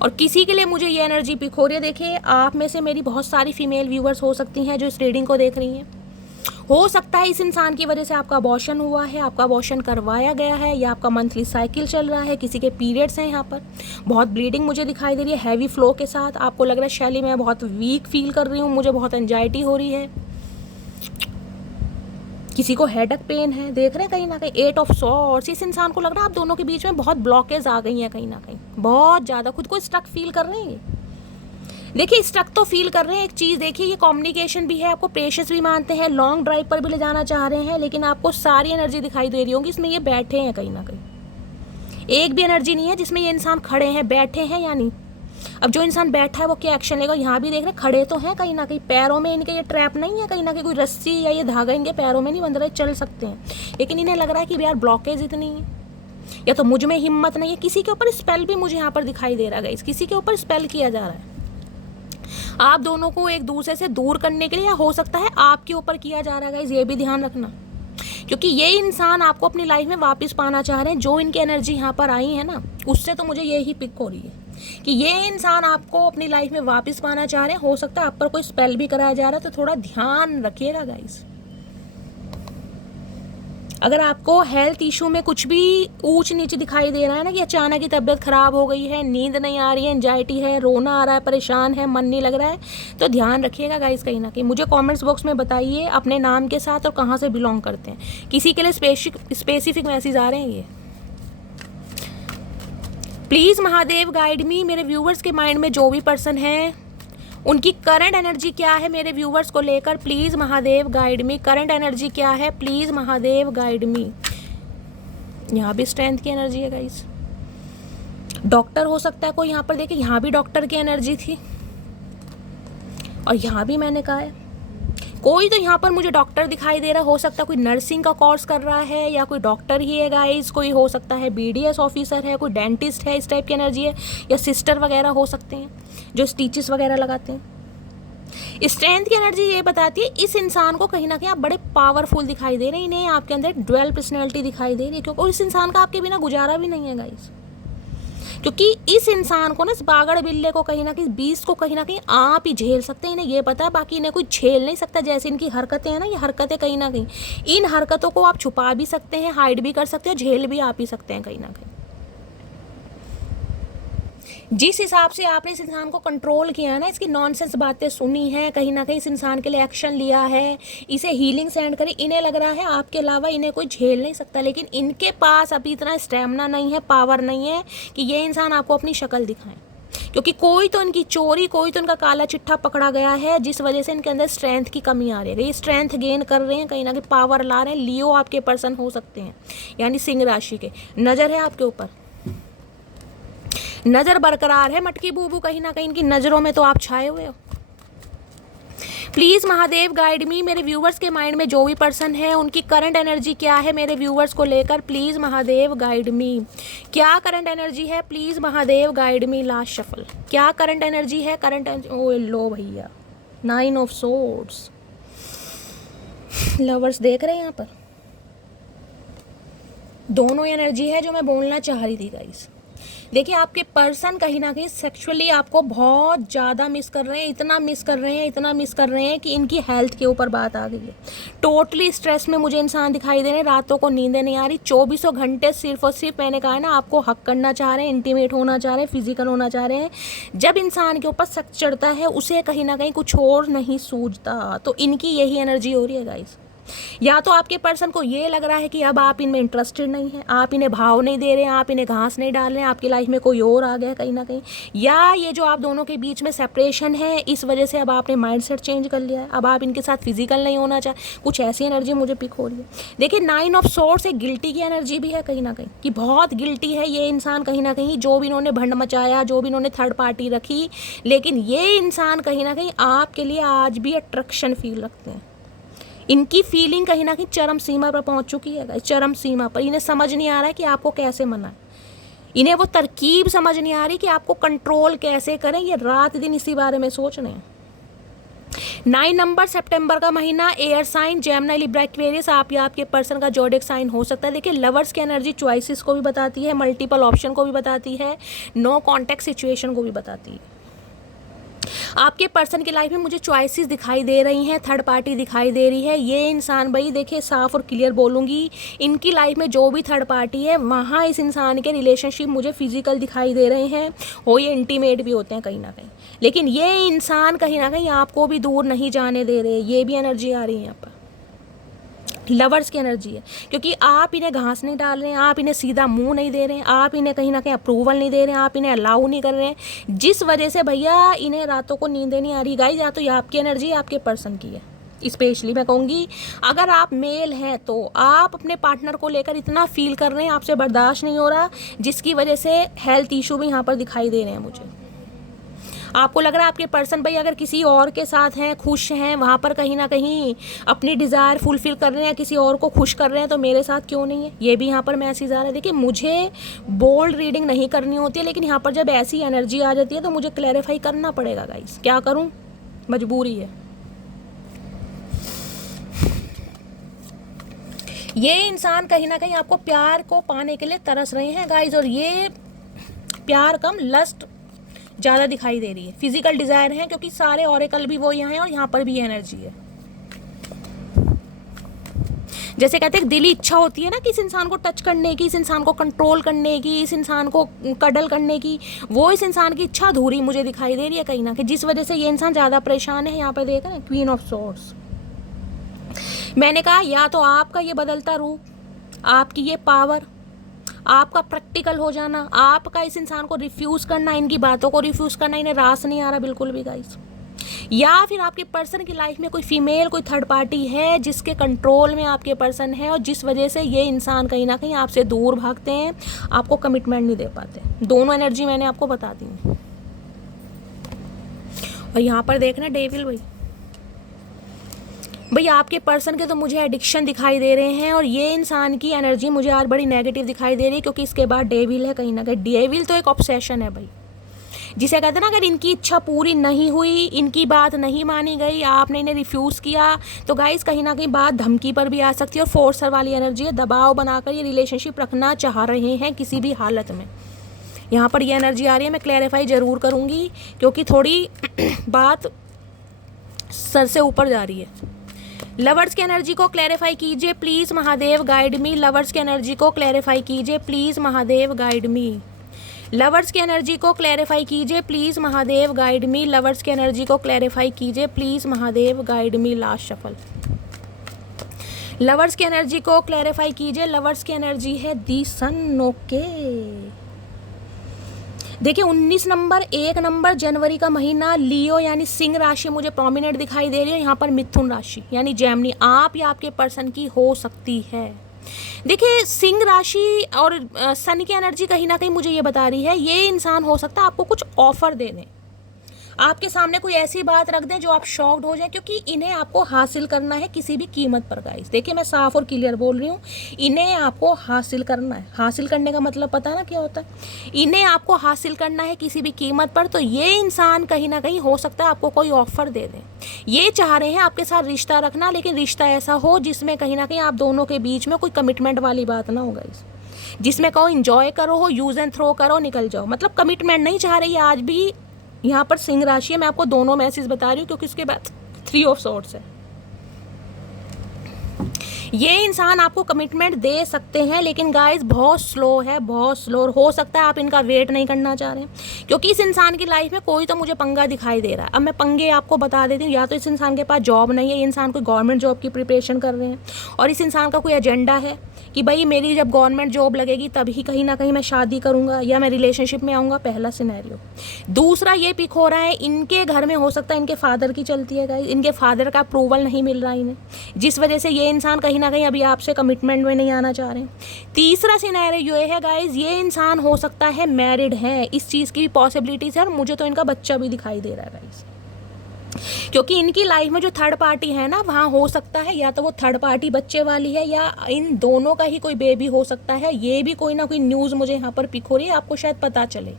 और किसी के लिए मुझे ये एनर्जी पिक हो रही है। देखिए, आप में से मेरी बहुत सारी फीमेल व्यूवर्स हो सकती हैं जो इस रीडिंग को देख रही हैं। हो सकता है इस इंसान की वजह से आपका अबॉर्शन हुआ है, आपका अबॉर्शन करवाया गया है, या आपका मंथली साइकिल चल रहा है, किसी के पीरियड्स हैं, यहाँ पर बहुत ब्लीडिंग मुझे दिखाई दे रही है हैवी फ्लो के साथ। आपको लग रहा है शैली मैं बहुत वीक फील कर रही हूँ, मुझे बहुत एंजाइटी हो रही है। किसी को हेडक पेन है, देख रहे हैं कहीं ना कहीं 8 ऑफ सॉर्ड्स। इस इंसान को लग रहा है आप दोनों के बीच में बहुत ब्लॉकेज आ गई हैं, कहीं ना कहीं बहुत ज़्यादा खुद को स्टक फील कर रहे हैं। देखिए स्टक तो फील कर रहे हैं। एक चीज़ देखिए, ये कम्युनिकेशन भी है, आपको पेशेंस भी मानते हैं, लॉन्ग ड्राइव पर भी ले जाना चाह रहे हैं, लेकिन आपको सारी एनर्जी दिखाई दे रही होगी इसमें ये बैठे हैं कहीं ना कहीं। एक भी एनर्जी नहीं है जिसमें ये इंसान खड़े हैं, बैठे हैं या नहीं। अब जो इंसान बैठा है वो क्या एक्शन लेगा, यहाँ भी देख रहे हैं खड़े तो हैं कहीं ना कहीं, पैरों में इनके ये ट्रैप नहीं है, कहीं ना कहीं कोई रस्सी या ये धागा इनके पैरों में नहीं बंध रहा है, चल सकते हैं, लेकिन इन्हें लग रहा है कि यार ब्लॉकेज इतनी है, या तो मुझ में हिम्मत नहीं है। किसी के ऊपर स्पेल भी मुझे यहाँ पर दिखाई दे रहा है गाइस, किसी के ऊपर स्पेल किया जा रहा है आप दोनों को एक दूसरे से दूर करने के लिए, या हो सकता है आपके ऊपर किया जा रहा है गाइस, ये भी ध्यान रखना, क्योंकि ये इंसान आपको अपनी लाइफ में वापस पाना चाह रहे हैं। जो इनकी एनर्जी यहाँ पर आई है ना, उससे तो मुझे यही पिक हो रही है कि ये इंसान आपको अपनी लाइफ में वापस पाना चाह रहे हैं। हो सकता है आप पर कोई स्पेल भी कराया जा रहा है, तो थोड़ा ध्यान रखिएगा गाइस। अगर आपको हेल्थ इशू में कुछ भी ऊंच नीच दिखाई दे रहा है ना, कि अचानक की तबीयत खराब हो गई है, नींद नहीं आ रही है, एंजाइटी है, रोना आ रहा है, परेशान है, मन नहीं लग रहा है, तो ध्यान रखिएगा गाइस कहीं ना कहीं। मुझे कमेंट्स बॉक्स में बताइए अपने नाम के साथ और कहाँ से बिलोंग करते हैं। किसी के लिए स्पेसिफिक मैसेज आ रहे हैं ये। प्लीज़ महादेव गाइड मी, मेरे व्यूवर्स के माइंड में जो भी पर्सन है उनकी करंट एनर्जी क्या है मेरे व्यूवर्स को लेकर, please Mahadev guide me. Current energy क्या है, प्लीज़ महादेव गाइड मी। यहाँ भी स्ट्रेंथ की एनर्जी है गाइस। डॉक्टर हो सकता है कोई यहाँ पर, देखिए यहाँ भी डॉक्टर की एनर्जी थी, और यहाँ भी मैंने कहा है कोई तो यहाँ पर मुझे डॉक्टर दिखाई दे रहा है। हो सकता है कोई नर्सिंग का कोर्स कर रहा है, या कोई डॉक्टर ही है गाइस, कोई हो सकता है BDS ऑफिसर है, कोई डेंटिस्ट है, इस टाइप की एनर्जी है, या सिस्टर वगैरह हो सकते हैं जो स्टिचेस वगैरह लगाते हैं। स्ट्रेंथ की एनर्जी ये बताती है इस इंसान को कहीं ना कहीं आप बड़े पावरफुल दिखाई दे रहे हैं, इन्हें आपके अंदर ड्वेल पर्सनैलिटी दिखाई दे रही है, क्योंकि इस इंसान का आपके बिना गुजारा भी नहीं है गाइस। क्योंकि इस इंसान को ना, इस बागड़ बिल्ले को कहीं ना कहीं, बीस्ट को कहीं ना कहीं आप ही झेल सकते हैं, इन्हें ये पता है, बाकी इन्हें कोई झेल नहीं सकता। जैसे इनकी हरकतें हैं ना, ये हरकतें कहीं ना कहीं, इन हरकतों को आप छुपा भी सकते हैं, हाइड भी कर सकते हो, झेल भी आप ही सकते हैं कहीं ना कहीं। जिस हिसाब से आपने इस इंसान को कंट्रोल किया है ना, इसकी नॉनसेंस बातें सुनी है, कहीं ना कहीं इस इंसान के लिए एक्शन लिया है, इसे हीलिंग सेंड करी, इन्हें लग रहा है आपके अलावा इन्हें कोई झेल नहीं सकता। लेकिन इनके पास अभी इतना स्टेमिना नहीं है, पावर नहीं है कि ये इंसान आपको अपनी शक्ल दिखाए, क्योंकि कोई तो इनकी चोरी, कोई तो इनका काला चिट्ठा पकड़ा गया है, जिस वजह से इनके अंदर स्ट्रेंथ की कमी आ रही है। ये स्ट्रेंथ गेन कर रहे हैं, कहीं ना कहीं पावर ला रहे हैं। लियो आपके पर्सन हो सकते हैं, यानी सिंह राशि के। नज़र है आपके ऊपर, नज़र बरकरार है, मटकी बूबू कहीं ना कहीं इनकी नज़रों में तो आप छाए हुए हो। प्लीज़ महादेव गाइड मी, मेरे व्यूवर्स के माइंड में जो भी पर्सन है उनकी करंट एनर्जी क्या है मेरे व्यूवर्स को लेकर, प्लीज़ महादेव गाइड मी। क्या करंट एनर्जी है, please Mahadev guide me. Last shuffle, क्या करंट एनर्जी है, करंट ओ लो भैया, 9 ऑफ सोर्ड्स। लवर्स देख रहे हैं यहाँ पर, दोनों एनर्जी है जो मैं बोलना चाह रही थी गाइस। देखिए आपके पर्सन कहीं ना कहीं सेक्सुअली आपको बहुत ज़्यादा मिस कर रहे हैं, इतना मिस कर रहे हैं, इतना मिस कर रहे हैं कि इनकी हेल्थ के ऊपर बात आ गई है। टोटली स्ट्रेस में मुझे इंसान दिखाई दे रहे हैं, रातों को नींदें नहीं आ रही, 24 घंटे सिर्फ और सिर्फ, मैंने कहा है ना, आपको हक करना चाह रहे हैं, इंटीमेट होना चाह रहे हैं, फिजिकल होना चाह रहे हैं। जब इंसान के ऊपर शक चढ़ता है उसे कहीं ना कहीं कुछ और नहीं सूझता, तो इनकी यही एनर्जी हो रही है गाइस। या तो आपके पर्सन को ये लग रहा है कि अब आप इनमें इंटरेस्टेड नहीं है, आप इन्हें भाव नहीं दे रहे हैं, आप इन्हें घास नहीं डाल रहे हैं, आपकी लाइफ में कोई और आ गया कहीं ना कहीं, या ये जो आप दोनों के बीच में सेपरेशन है इस वजह से अब आपने माइंडसेट चेंज कर लिया है, अब आप इनके साथ फिजिकल नहीं होना चाह, कुछ ऐसी एनर्जी मुझे पिक हो रही है। देखिए 9 ऑफ सोर्ड्स एक गिल्टी की एनर्जी भी है कहीं ना कहीं, कि बहुत गिल्टी है ये इंसान कहीं ना कहीं, जो भी इन्होंने भंड मचाया, जो भी इन्होंने थर्ड पार्टी रखी, लेकिन ये इंसान कहीं ना कहीं आपके लिए आज भी अट्रैक्शन फील रखते हैं। इनकी फीलिंग कहीं ना कहीं चरम सीमा पर पहुंच चुकी है, चरम सीमा पर। इन्हें समझ नहीं आ रहा है कि आपको कैसे मनाएं, इन्हें वो तरकीब समझ नहीं आ रही कि आपको कंट्रोल कैसे करें। ये रात दिन इसी बारे में सोच रहे हैं। 9 नंबर सितंबर का महीना, air sign Gemini Libra Aquarius, आप या आपके पर्सन का जोडिक साइन हो सकता है। देखिए लवर्स की एनर्जी चॉइसेस को भी बताती है, मल्टीपल ऑप्शन को भी बताती है, नो कॉन्टेक्ट सिचुएशन को भी बताती है। आपके पर्सन की लाइफ में मुझे चॉइसेस दिखाई दे रही हैं, थर्ड पार्टी दिखाई दे रही है। ये इंसान भाई देखिए साफ और क्लियर बोलूँगी, इनकी लाइफ में जो भी थर्ड पार्टी है वहाँ इस इंसान के रिलेशनशिप मुझे फिजिकल दिखाई दे रहे हैं, हो ये इंटीमेट भी होते हैं कहीं ना कहीं, लेकिन ये इंसान कहीं ना कहीं आपको भी दूर नहीं जाने दे रहे। ये भी एनर्जी आ रही है यहाँ पर, लवर्स की एनर्जी है, क्योंकि आप इन्हें घास नहीं डाल रहे हैं, आप इन्हें सीधा मुंह नहीं दे रहे हैं, आप इन्हें कहीं ना कहीं अप्रूवल नहीं दे रहे हैं, आप इन्हें अलाउ नहीं कर रहे हैं, जिस वजह से भैया इन्हें रातों को नींद नहीं आ रही। गाइस या तो ये आपकी एनर्जी या आपके पर्सन की है। स्पेशली मैं कहूँगी अगर आप मेल हैं तो आप अपने पार्टनर को लेकर इतना फील कर रहे हैं, आपसे बर्दाश्त नहीं हो रहा, जिसकी वजह से हेल्थ इशू भी यहाँ पर दिखाई दे रहे हैं मुझे। आपको लग रहा है आपके पर्सन भाई अगर किसी और के साथ हैं, खुश हैं, वहाँ पर कहीं ना कहीं अपनी डिज़ायर फुलफिल कर रहे हैं, किसी और को खुश कर रहे हैं, तो मेरे साथ क्यों नहीं है। ये भी यहाँ पर मैसेज आ रहा है। देखिए मुझे बोल्ड रीडिंग नहीं करनी होती है, लेकिन यहाँ पर जब ऐसी एनर्जी आ जाती है तो मुझे क्लैरिफाई करना पड़ेगा गाइस, क्या करूँ, मजबूरी है। ये इंसान कहीं ना कहीं आपको प्यार को पाने के लिए तरस रहे हैं गाइस, और ये प्यार कम लस्ट ज़्यादा दिखाई दे रही है। फिजिकल डिज़ायर है क्योंकि सारे ऑरेकल भी वो यहाँ हैं और यहाँ पर भी एनर्जी है। जैसे कहते हैं दिली इच्छा होती है ना कि इस इंसान को टच करने की, इस इंसान को कंट्रोल करने की, इस इंसान को कडल करने की, वो इस इंसान की इच्छा अधूरी मुझे दिखाई दे रही है कहीं ना कहीं, जिस वजह से ये इंसान ज़्यादा परेशान है। यहाँ पर देख रहे हैं क्वीन ऑफ सोर्ड्स। मैंने कहा या तो आपका ये बदलता रूप, आपकी ये पावर, आपका प्रैक्टिकल हो जाना, आपका इस इंसान को रिफ्यूज़ करना, इनकी बातों को रिफ्यूज़ करना, इन्हें रास नहीं आ रहा बिल्कुल भी गाइस, या फिर आपके पर्सन की लाइफ में कोई फीमेल, कोई थर्ड पार्टी है जिसके कंट्रोल में आपके पर्सन है, और जिस वजह से ये इंसान कहीं ना कहीं आपसे दूर भागते हैं, आपको कमिटमेंट नहीं दे पाते। दोनों एनर्जी मैंने आपको बता दी। और यहाँ पर देखना डेविल भाई आपके पर्सन के तो मुझे एडिक्शन दिखाई दे रहे हैं, और ये इंसान की एनर्जी मुझे आज बड़ी नेगेटिव दिखाई दे रही है, क्योंकि इसके बाद डेविल है कहीं ना कहीं। डेविल तो एक ऑब्सेशन है भाई, जिसे कहते हैं ना अगर इनकी इच्छा पूरी नहीं हुई, इनकी बात नहीं मानी गई, आपने इन्हें रिफ्यूज़ किया, तो गाइस कहीं ना कहीं बात धमकी पर भी आ सकती है। और फोर्सर वाली एनर्जी है, दबाव बनाकर ये रिलेशनशिप रखना चाह रहे हैं किसी भी हालत में। यहाँ पर ये एनर्जी आ रही है, मैं क्लैरिफाई ज़रूर करूँगी क्योंकि थोड़ी बात सर से ऊपर जा रही है। लवर्स की एनर्जी को क्लैरिफाई कीजिए please, Mahadev guide me. Lovers की एनर्जी को क्लैरिफाई कीजिए please, Mahadev guide me. Lovers की एनर्जी को क्लैरिफाई कीजिए please, Mahadev guide me. Lovers की एनर्जी को क्लैरिफाई कीजिए please, Mahadev guide me. Last shuffle. Lovers की एनर्जी को क्लैरिफाई कीजिए। लवर्स की एनर्जी है दी सन। ओके देखिए 19 नंबर, 1 नंबर जनवरी का महीना, लियो यानी सिंह राशि मुझे प्रोमिनेंट दिखाई दे रही है। यहाँ पर मिथुन राशि यानी जेमिनी आप या आपके पर्सन की हो सकती है। देखिए सिंह राशि और सन की एनर्जी कहीं ना कहीं मुझे ये बता रही है ये इंसान हो सकता है आपको कुछ ऑफर दे दें, आपके सामने कोई ऐसी बात रख दें जो आप शॉक्ड हो जाए, क्योंकि इन्हें आपको हासिल करना है किसी भी कीमत पर गाइस। देखिए मैं साफ और क्लियर बोल रही हूँ, इन्हें आपको हासिल करना है। हासिल करने का मतलब पता ना क्या होता है, इन्हें आपको हासिल करना है किसी भी कीमत पर। तो ये इंसान कहीं ना कहीं हो सकता है आपको कोई ऑफर दे दें। ये चाह रहे हैं आपके साथ रिश्ता रखना, लेकिन रिश्ता ऐसा हो जिसमें कहीं ना कहीं आप दोनों के बीच में कोई कमिटमेंट वाली बात ना हो गाइस, जिसमें कहो इंजॉय करो, हो यूज एंड थ्रो करो, निकल जाओ। मतलब कमिटमेंट नहीं चाह रही आज भी यहाँ पर सिंह राशि है। मैं आपको दोनों मैसेज बता रही हूँ क्योंकि उसके बाद 3 ऑफ सोर्ड्स है। ये इंसान आपको कमिटमेंट दे सकते हैं, लेकिन गाइस बहुत स्लो है, बहुत स्लो। हो सकता है आप इनका वेट नहीं करना चाह रहे हैं, क्योंकि इस इंसान की लाइफ में कोई तो मुझे पंगा दिखाई दे रहा है। अब मैं पंगे आपको बता देती हूँ। या तो इस इंसान के पास जॉब नहीं है, ये इंसान कोई गवर्नमेंट जॉब की प्रिपरेशन कर रहे हैं, और इस इंसान का कोई एजेंडा है कि भाई मेरी जब गवर्नमेंट जॉब लगेगी तभी कहीं ना कहीं मैं शादी करूंगा या मैं रिलेशनशिप में आऊँगा, पहला सिनेरियो। दूसरा ये पिक हो रहा है इनके घर में हो सकता है इनके फादर की चलती है गाइस, इनके फादर का अप्रूवल नहीं मिल रहा इन्हें, जिस वजह से ये इंसान कहीं ना कहीं अभी आपसे कमिटमेंट में नहीं आना चाह रहे हैं। तीसरा सिनेरियो ये है गाइस, ये इंसान हो सकता है मैरिड है, इस चीज़ की भी पॉसिबिलिटीज है, और मुझे तो इनका बच्चा भी दिखाई दे रहा है गाइस, क्योंकि इनकी लाइफ में जो थर्ड पार्टी है ना, वहाँ हो सकता है या तो वो थर्ड पार्टी बच्चे वाली है या इन दोनों का ही कोई बेबी हो सकता है। ये भी कोई ना कोई न्यूज़ मुझे यहाँ पर पिक हो रही है, आपको शायद पता चले।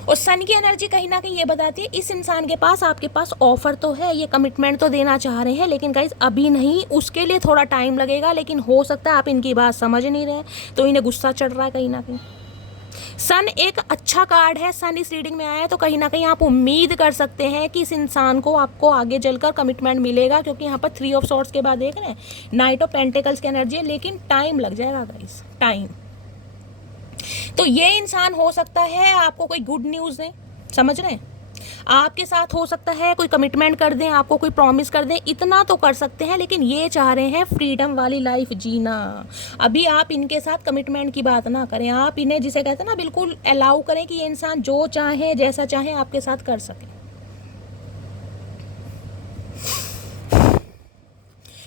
और सन की एनर्जी कहीं ना कहीं ये बताती है इस इंसान के पास आपके पास ऑफर तो है, ये कमिटमेंट तो देना चाह रहे हैं, लेकिन गाइस अभी नहीं, उसके लिए थोड़ा टाइम लगेगा। लेकिन हो सकता है आप इनकी बात समझ नहीं रहे, तो इन्हें गुस्सा चढ़ रहा है कहीं ना कहीं। सन एक अच्छा कार्ड है, सन इस रीडिंग में आया है, तो कहीं ना कहीं आप उम्मीद कर सकते हैं कि इस इंसान को आपको आगे चलकर कमिटमेंट मिलेगा, क्योंकि यहाँ पर 3 ऑफ सॉर्ड्स के बाद देख रहे हैं नाइट ऑफ पेंटिकल्स की एनर्जी है, लेकिन टाइम लग जाएगा गाइस, टाइम। तो ये इंसान हो सकता है आपको कोई गुड न्यूज़ दे, समझ रहे हैं, आपके साथ हो सकता है कोई कमिटमेंट कर दें, आपको कोई प्रॉमिस कर दें, इतना तो कर सकते हैं, लेकिन ये चाह रहे हैं फ्रीडम वाली लाइफ जीना। अभी आप इनके साथ कमिटमेंट की बात ना करें, आप इन्हें जिसे कहते हैं ना बिल्कुल अलाउ करें कि ये इंसान जो चाहे जैसा चाहे आपके साथ कर सके,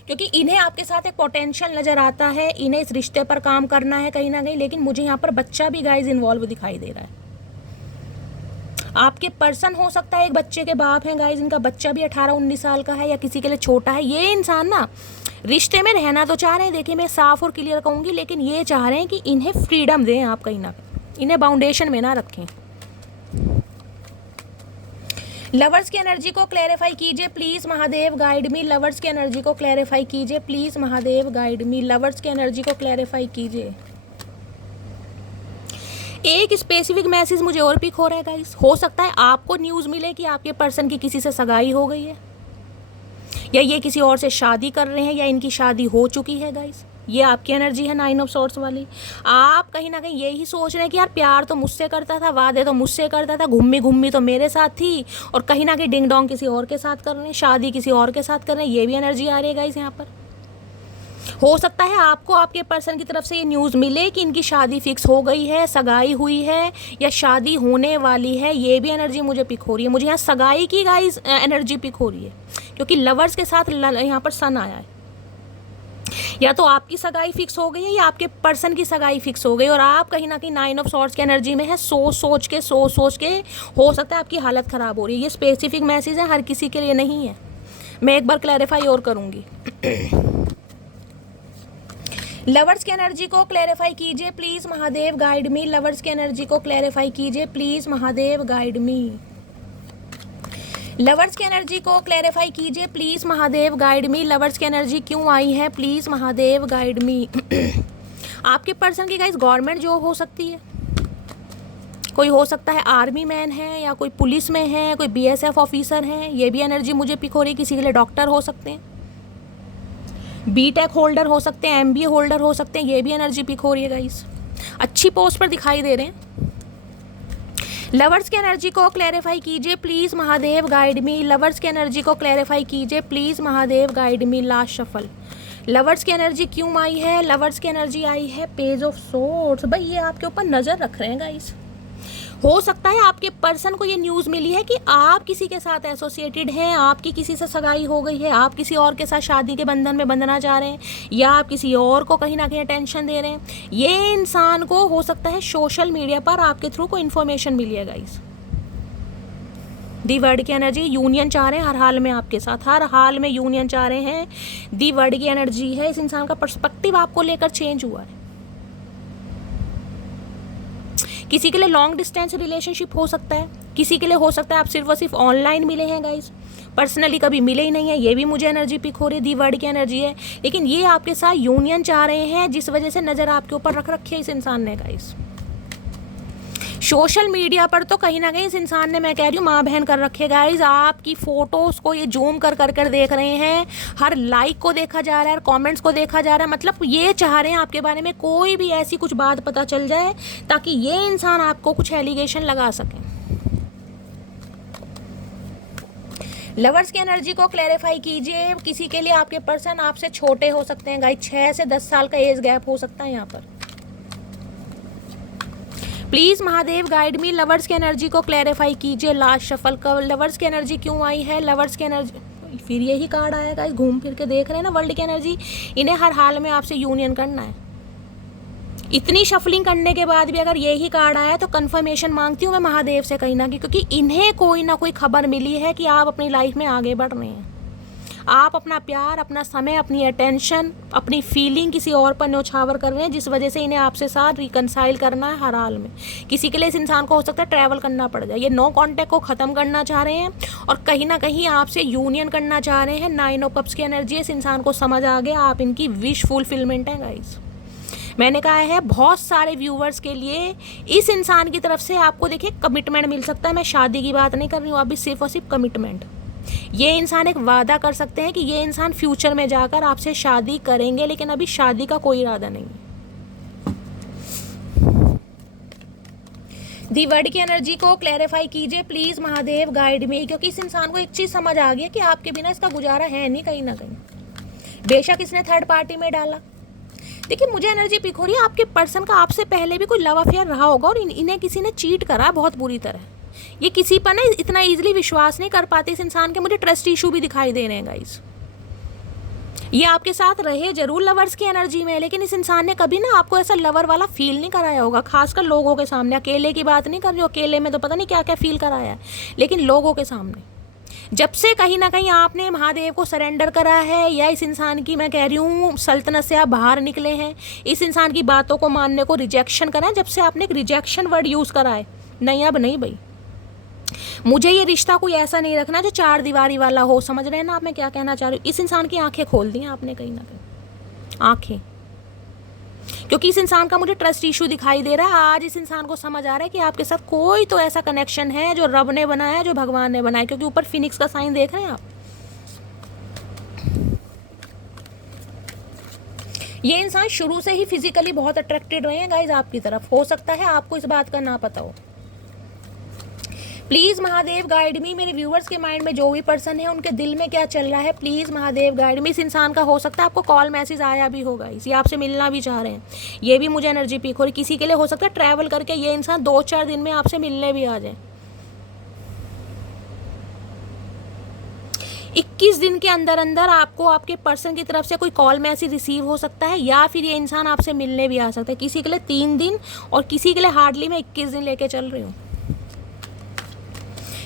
क्योंकि इन्हें आपके साथ एक पोटेंशियल नज़र आता है, इन्हें इस रिश्ते पर काम करना है कहीं ना कहीं। लेकिन मुझे यहाँ पर बच्चा भी गाइज इन्वॉल्व दिखाई दे रहा है। आपके पर्सन हो सकता है एक बच्चे के बाप हैं गाइज, इनका बच्चा भी 18-19 साल का है या किसी के लिए छोटा है। ये इंसान ना रिश्ते में रहना तो चाह रहे हैं, देखिए मैं साफ और क्लियर कहूँगी, लेकिन ये चाह रहे हैं कि इन्हें फ्रीडम दें आप कहीं ना कहीं, इन्हें बाउंडेशन में ना रखें। लवर्स की एनर्जी को क्लैरिफाई कीजिए please Mahadev, guide me. Lovers की एनर्जी को क्लैरिफाई कीजिए please Mahadev, guide me. Lovers की एनर्जी को क्लैरिफाई कीजिए। एक स्पेसिफिक मैसेज मुझे और पिक हो रहा है गाइस। हो सकता है आपको न्यूज़ मिले कि आपके पर्सन की किसी से सगाई हो गई है, या ये किसी और से शादी कर रहे हैं, या इनकी शादी हो चुकी है गाइस। ये आपकी एनर्जी है 9 ऑफ सॉर्ड्स वाली। आप कहीं ना कहीं यही सोच रहे हैं कि यार प्यार तो मुझसे करता था, वादे तो मुझसे करता था, घूमी घूमी तो मेरे साथ थी, और कहीं ना कहीं डिंग डोंग किसी और के साथ कर रहे हैं, शादी किसी और के साथ कर रहे हैं। ये भी एनर्जी आ रही है गाइस यहाँ पर। हो सकता है आपको आपके पर्सन की तरफ से ये न्यूज़ मिले कि इनकी शादी फिक्स हो गई है, सगाई हुई है, या शादी होने वाली है। ये भी एनर्जी मुझे पिक हो रही है। मुझे यहाँ सगाई की गाइस एनर्जी पिक हो रही है, क्योंकि लवर्स के साथ यहाँ पर सन आया है। या तो आपकी सगाई फिक्स हो गई है, या आपके पर्सन की सगाई फिक्स हो गई, और आप कहीं ना कहीं 9 ऑफ सॉर्ड्स की एनर्जी में है। सोच सोच के हो सकता है आपकी हालत ख़राब हो रही है। ये स्पेसिफिक मैसेज है, हर किसी के लिए नहीं है। मैं एक बार क्लैरिफाई और करूँगी। लवर्स की एनर्जी को क्लैरिफाई कीजिए please Mahadev, guide me. Lovers की एनर्जी को क्लैरिफाई कीजिए please Mahadev, guide me. Lovers की एनर्जी को क्लैरिफाई कीजिए please Mahadev, guide me. Lovers की एनर्जी क्यों आई है प्लीज़ महादेव, गाइड मी। आपके पर्सन की गाइस गवर्नमेंट जॉब हो सकती है, कोई हो सकता है आर्मी मैन है, या कोई पुलिस में है, कोई BSF ऑफिसर हैं। ये भी एनर्जी मुझे पिक हो रही है। किसी के लिए डॉक्टर हो सकते हैं, BTech होल्डर हो सकते हैं, MBA होल्डर हो सकते हैं। ये भी एनर्जी पिक हो रही है गाइस, अच्छी पोस्ट पर दिखाई दे रहे हैं। लवर्स की एनर्जी को क्लैरिफाई कीजिए please Mahadev, guide me. Lovers की एनर्जी को क्लैरिफाई कीजिए please Mahadev, guide me. Last shuffle. Lovers की एनर्जी क्यों आई है? लवर्स की एनर्जी आई है पेज ऑफ सोर्ड्स। भाई ये आपके ऊपर नज़र रख रहे हैं गाइस। हो सकता है आपके पर्सन को ये न्यूज़ मिली है कि आप किसी के साथ एसोसिएटेड हैं, आपकी किसी से सगाई हो गई है, आप किसी और के साथ शादी के बंधन में बंधना चाह रहे हैं, या आप किसी और को कहीं ना कहीं अटेंशन दे रहे हैं। ये इंसान को हो सकता है सोशल मीडिया पर आपके थ्रू कोई इन्फॉर्मेशन मिली है गाइस। दी वर्ड की एनर्जी, यूनियन चाह रहे हैं हर हाल में आपके साथ, हर हाल में यूनियन चाह रहे हैं। दी वर्ड की एनर्जी है, इस इंसान का पर्सपेक्टिव आपको लेकर चेंज हुआ है। किसी के लिए लॉन्ग डिस्टेंस रिलेशनशिप हो सकता है, किसी के लिए हो सकता है आप सिर्फ और सिर्फ ऑनलाइन मिले हैं गाइस, पर्सनली कभी मिले ही नहीं है। ये भी मुझे एनर्जी पिक हो रही है, दी वर्ड की एनर्जी है। लेकिन ये आपके साथ यूनियन चाह रहे हैं, जिस वजह से नज़र आपके ऊपर रख रखी है इस इंसान ने गाइस। सोशल मीडिया पर तो कहीं ना कहीं इस इंसान ने, मैं कह रही हूँ, माँ बहन कर रखे गाइज। आपकी फ़ोटोज़ को ये जूम कर कर देख रहे हैं, हर लाइक को देखा जा रहा है, कमेंट्स को देखा जा रहा है। मतलब ये चाह रहे हैं आपके बारे में कोई भी ऐसी कुछ बात पता चल जाए ताकि ये इंसान आपको कुछ एलिगेशन लगा सकें। लवर्स की एनर्जी को क्लैरिफाई कीजिए। किसी के लिए आपके पर्सन आपसे छोटे हो सकते हैं गाइज, 6 से 10 साल का एज गैप हो सकता है यहाँ पर। Please Mahadev guide me. Lovers की एनर्जी को क्लैरिफाई कीजिए। लास्ट शफल का लवर्स की एनर्जी क्यों आई है? लवर्स की एनर्जी, फिर यही कार्ड आया गाइस, घूम फिर के देख रहे हैं ना वर्ल्ड की एनर्जी। इन्हें हर हाल में आपसे यूनियन करना है। इतनी शफलिंग करने के बाद भी अगर यही कार्ड आया तो कंफर्मेशन मांगती हूँ मैं महादेव से कहीं ना कहीं, क्योंकि इन्हें कोई ना कोई खबर मिली है कि आप अपनी लाइफ में आगे बढ़ रहे हैं। आप अपना प्यार, अपना समय, अपनी अटेंशन, अपनी फीलिंग किसी और पर न्यौछावर कर रहे हैं, जिस वजह से इन्हें आपसे साथ रिकनसाइल करना है हर हाल में। किसी के लिए इस इंसान को हो सकता है ट्रैवल करना पड़ जाए। ये नो कॉन्टैक्ट को ख़त्म करना चाह रहे हैं और कहीं ना कहीं आपसे यूनियन करना चाह रहे हैं। 9 ऑफ कप्स की एनर्जी, इस इंसान को समझ आ गया आप इनकी विश फुलफिलमेंट है गाइस। मैंने कहा है बहुत सारे व्यूवर्स के लिए इस इंसान की तरफ से आपको देखिए कमिटमेंट मिल सकता है। मैं शादी की बात नहीं कर रही हूँ, अभी सिर्फ और सिर्फ कमिटमेंट। ये इंसान एक वादा कर सकते हैं कि ये इंसान फ्यूचर में जाकर आपसे शादी करेंगे, लेकिन अभी शादी का कोई इरादा नहीं है। दी वर्ड की एनर्जी को क्लैरिफाई कीजिए प्लीज महादेव, गाइड मी, क्योंकि इस इंसान को एक चीज समझ आ गई है कि आपके बिना इसका गुजारा है नहीं कहीं ना कहीं, बेशक इसने थर्ड पार्टी में डाला। देखिए मुझे एनर्जी पिक हो रही है आपके पर्सन का आपसे पहले भी कोई लव अफेयर रहा होगा और इन्हें किसी ने चीट करा बहुत बुरी तरह। ये किसी पर ना इतना इजीली विश्वास नहीं कर पाते इस इंसान के, मुझे ट्रस्ट इशू भी दिखाई दे रहे हैं गाइस। ये आपके साथ रहे जरूर लवर्स की एनर्जी में, लेकिन इस इंसान ने कभी ना आपको ऐसा लवर वाला फील नहीं कराया होगा, खासकर लोगों के सामने। अकेले की बात नहीं कर रही हूँ, अकेले में तो पता नहीं क्या क्या फील कराया है, लेकिन लोगों के सामने जब से कहीं ना कहीं आपने महादेव को सरेंडर करा है, या इस इंसान की मैं कह रही हूँ सल्तनत से आप बाहर निकले हैं, इस इंसान की बातों को मानने को रिजेक्शन करा है, जब से आपने एक रिजेक्शन वर्ड यूज़ करा है, नहीं अब नहीं भाई, मुझे ये रिश्ता कोई ऐसा नहीं रखना जो चार दीवारी वाला हो। समझ रहे हैं ना आप मैं क्या कहना चाह रही हूँ? इस इंसान की आंखें खोल दी हैं आपने कहीं ना कहीं, आंखें, क्योंकि इस इंसान का मुझे ट्रस्ट इशू दिखाई दे रहा है। आज इस इंसान को समझ आ रहा है कि आपके साथ कोई तो ऐसा कनेक्शन है जो रब ने बनाया, जो भगवान ने बनाया, क्योंकि ऊपर फिनिक्स का साइन देख रहे हैं आप। ये इंसान शुरू से ही फिजिकली बहुत अट्रैक्टेड रहे हैं गाइज आपकी तरफ, हो सकता है आपको इस बात का ना पता हो। प्लीज़ महादेव गाइड मी, मेरे व्यूवर्स के माइंड में जो भी पर्सन है उनके दिल में क्या चल रहा है, प्लीज़ महादेव गाइड मी। इस इंसान का हो सकता है आपको कॉल मैसेज आया भी होगा, इसी आपसे मिलना भी चाह रहे हैं, ये भी मुझे एनर्जी पिक हो रही। किसी के लिए हो सकता है ट्रैवल करके ये इंसान 2-4 दिन में आपसे मिलने भी आ जाए। 21 दिन के अंदर अंदर आपको आपके पर्सन की तरफ से कोई कॉल मैसेज रिसीव हो सकता है, या फिर ये इंसान आपसे मिलने भी आ सकता है। किसी के लिए 3 दिन और किसी के लिए हार्डली मैं 21 दिन लेके चल रही हूँ।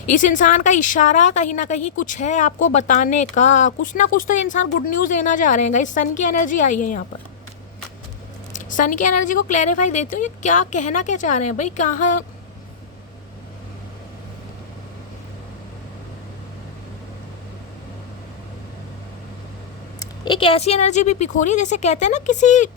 इस इंसान का इशारा कहीं ना कहीं कुछ है आपको बताने का, कुछ ना कुछ तो इंसान गुड न्यूज़ देना चाह रहे हैं। इस सन की एनर्जी आई है यहाँ पर, सन की एनर्जी को क्लैरिफाई देती हूँ, ये क्या कहना क्या चाह रहे हैं भाई, कहाँ एक ऐसी एनर्जी भी पिक हो रही है जैसे कहते हैं ना किसी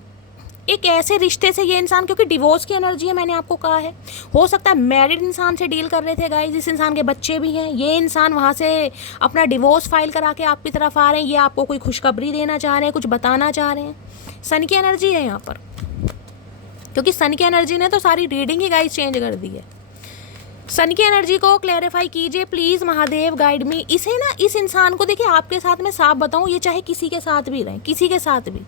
एक ऐसे रिश्ते से ये इंसान, क्योंकि डिवोर्स की एनर्जी है मैंने आपको कहा है, हो सकता है मैरिड इंसान से डील कर रहे थे गाइस, इस इंसान के बच्चे भी हैं, ये इंसान वहाँ से अपना डिवोर्स फाइल करा के आपकी तरफ आ रहे हैं, ये आपको कोई खुशखबरी देना चाह रहे हैं, कुछ बताना चाह रहे हैं। सन की एनर्जी है यहाँ पर, क्योंकि सन की एनर्जी ने तो सारी रीडिंग ही गाइस चेंज कर दी है। सन की एनर्जी को क्लैरिफाई कीजिए प्लीज़ महादेव गाइड मी। इसे ना इस इंसान को देखिए आपके साथ में साफ बताऊं, ये चाहे किसी के साथ भी रहें, किसी के साथ भी,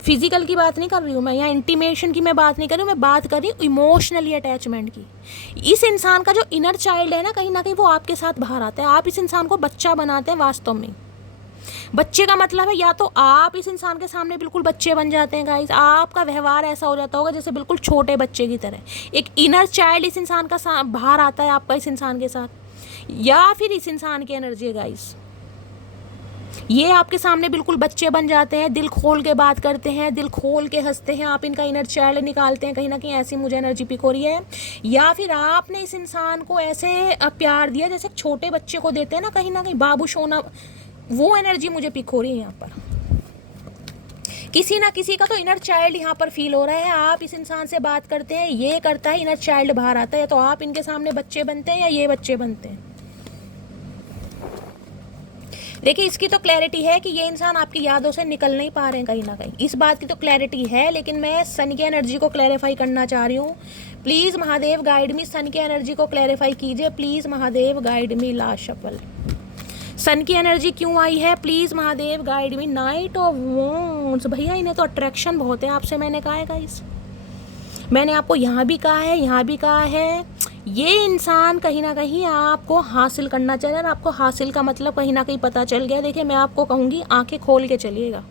फिजिकल की बात नहीं कर रही हूँ मैं, यहाँ इंटीमेशन की मैं बात नहीं कर रही हूँ, मैं बात कर रही हूँ इमोशनली अटैचमेंट की। इस इंसान का जो इनर चाइल्ड है ना कहीं ना कहीं वो आपके साथ बाहर आता है, आप इस इंसान को बच्चा बनाते हैं वास्तव में। बच्चे का मतलब है या तो आप इस इंसान के सामने बिल्कुल बच्चे बन जाते हैं गाइस, आपका व्यवहार ऐसा हो जाता होगा जैसे बिल्कुल छोटे बच्चे की तरह, एक इनर चाइल्ड इस इंसान का बाहर आता है आपका इस इंसान के साथ, या फिर इस इंसान की एनर्जी है गाइस, ये आपके सामने बिल्कुल बच्चे बन जाते हैं, दिल खोल के बात करते हैं, दिल खोल के हंसते हैं, आप इनका इनर चाइल्ड निकालते हैं कहीं ना कहीं, ऐसी मुझे एनर्जी पिक हो रही है। या फिर आपने इस इंसान को ऐसे प्यार दिया जैसे छोटे बच्चे को देते हैं ना कहीं बाबू सोना, वो एनर्जी मुझे पिक हो रही है यहाँ पर। किसी ना किसी का तो इनर चाइल्ड यहाँ पर फील हो रहा है, आप इस इंसान से बात करते हैं, ये करता है, इनर चाइल्ड बाहर आता है, तो आप इनके सामने बच्चे बनते हैं या ये बच्चे बनते हैं। देखिए इसकी तो क्लैरिटी है कि ये इंसान आपकी यादों से निकल नहीं पा रहे हैं कहीं ना कहीं, इस बात की तो क्लैरिटी है, लेकिन मैं सन की एनर्जी को क्लैरिफाई करना चाह रही हूँ। Please Mahadev guide me, sun की एनर्जी को क्लैरिफाई कीजिए please Mahadev guide me. Last shuffle, sun की एनर्जी क्यों आई है please Mahadev guide me. Knight of wands, भैया इन्हें तो अट्रैक्शन बहुत है आपसे, मैंने कहा है गाइस, मैंने आपको यहाँ भी कहा है यहाँ भी कहा है, ये इंसान कहीं ना कहीं आपको हासिल करना चाह रहा है, और आपको हासिल का मतलब कहीं ना कहीं पता चल गया। देखिए मैं आपको कहूँगी आंखें खोल के चलिएगा,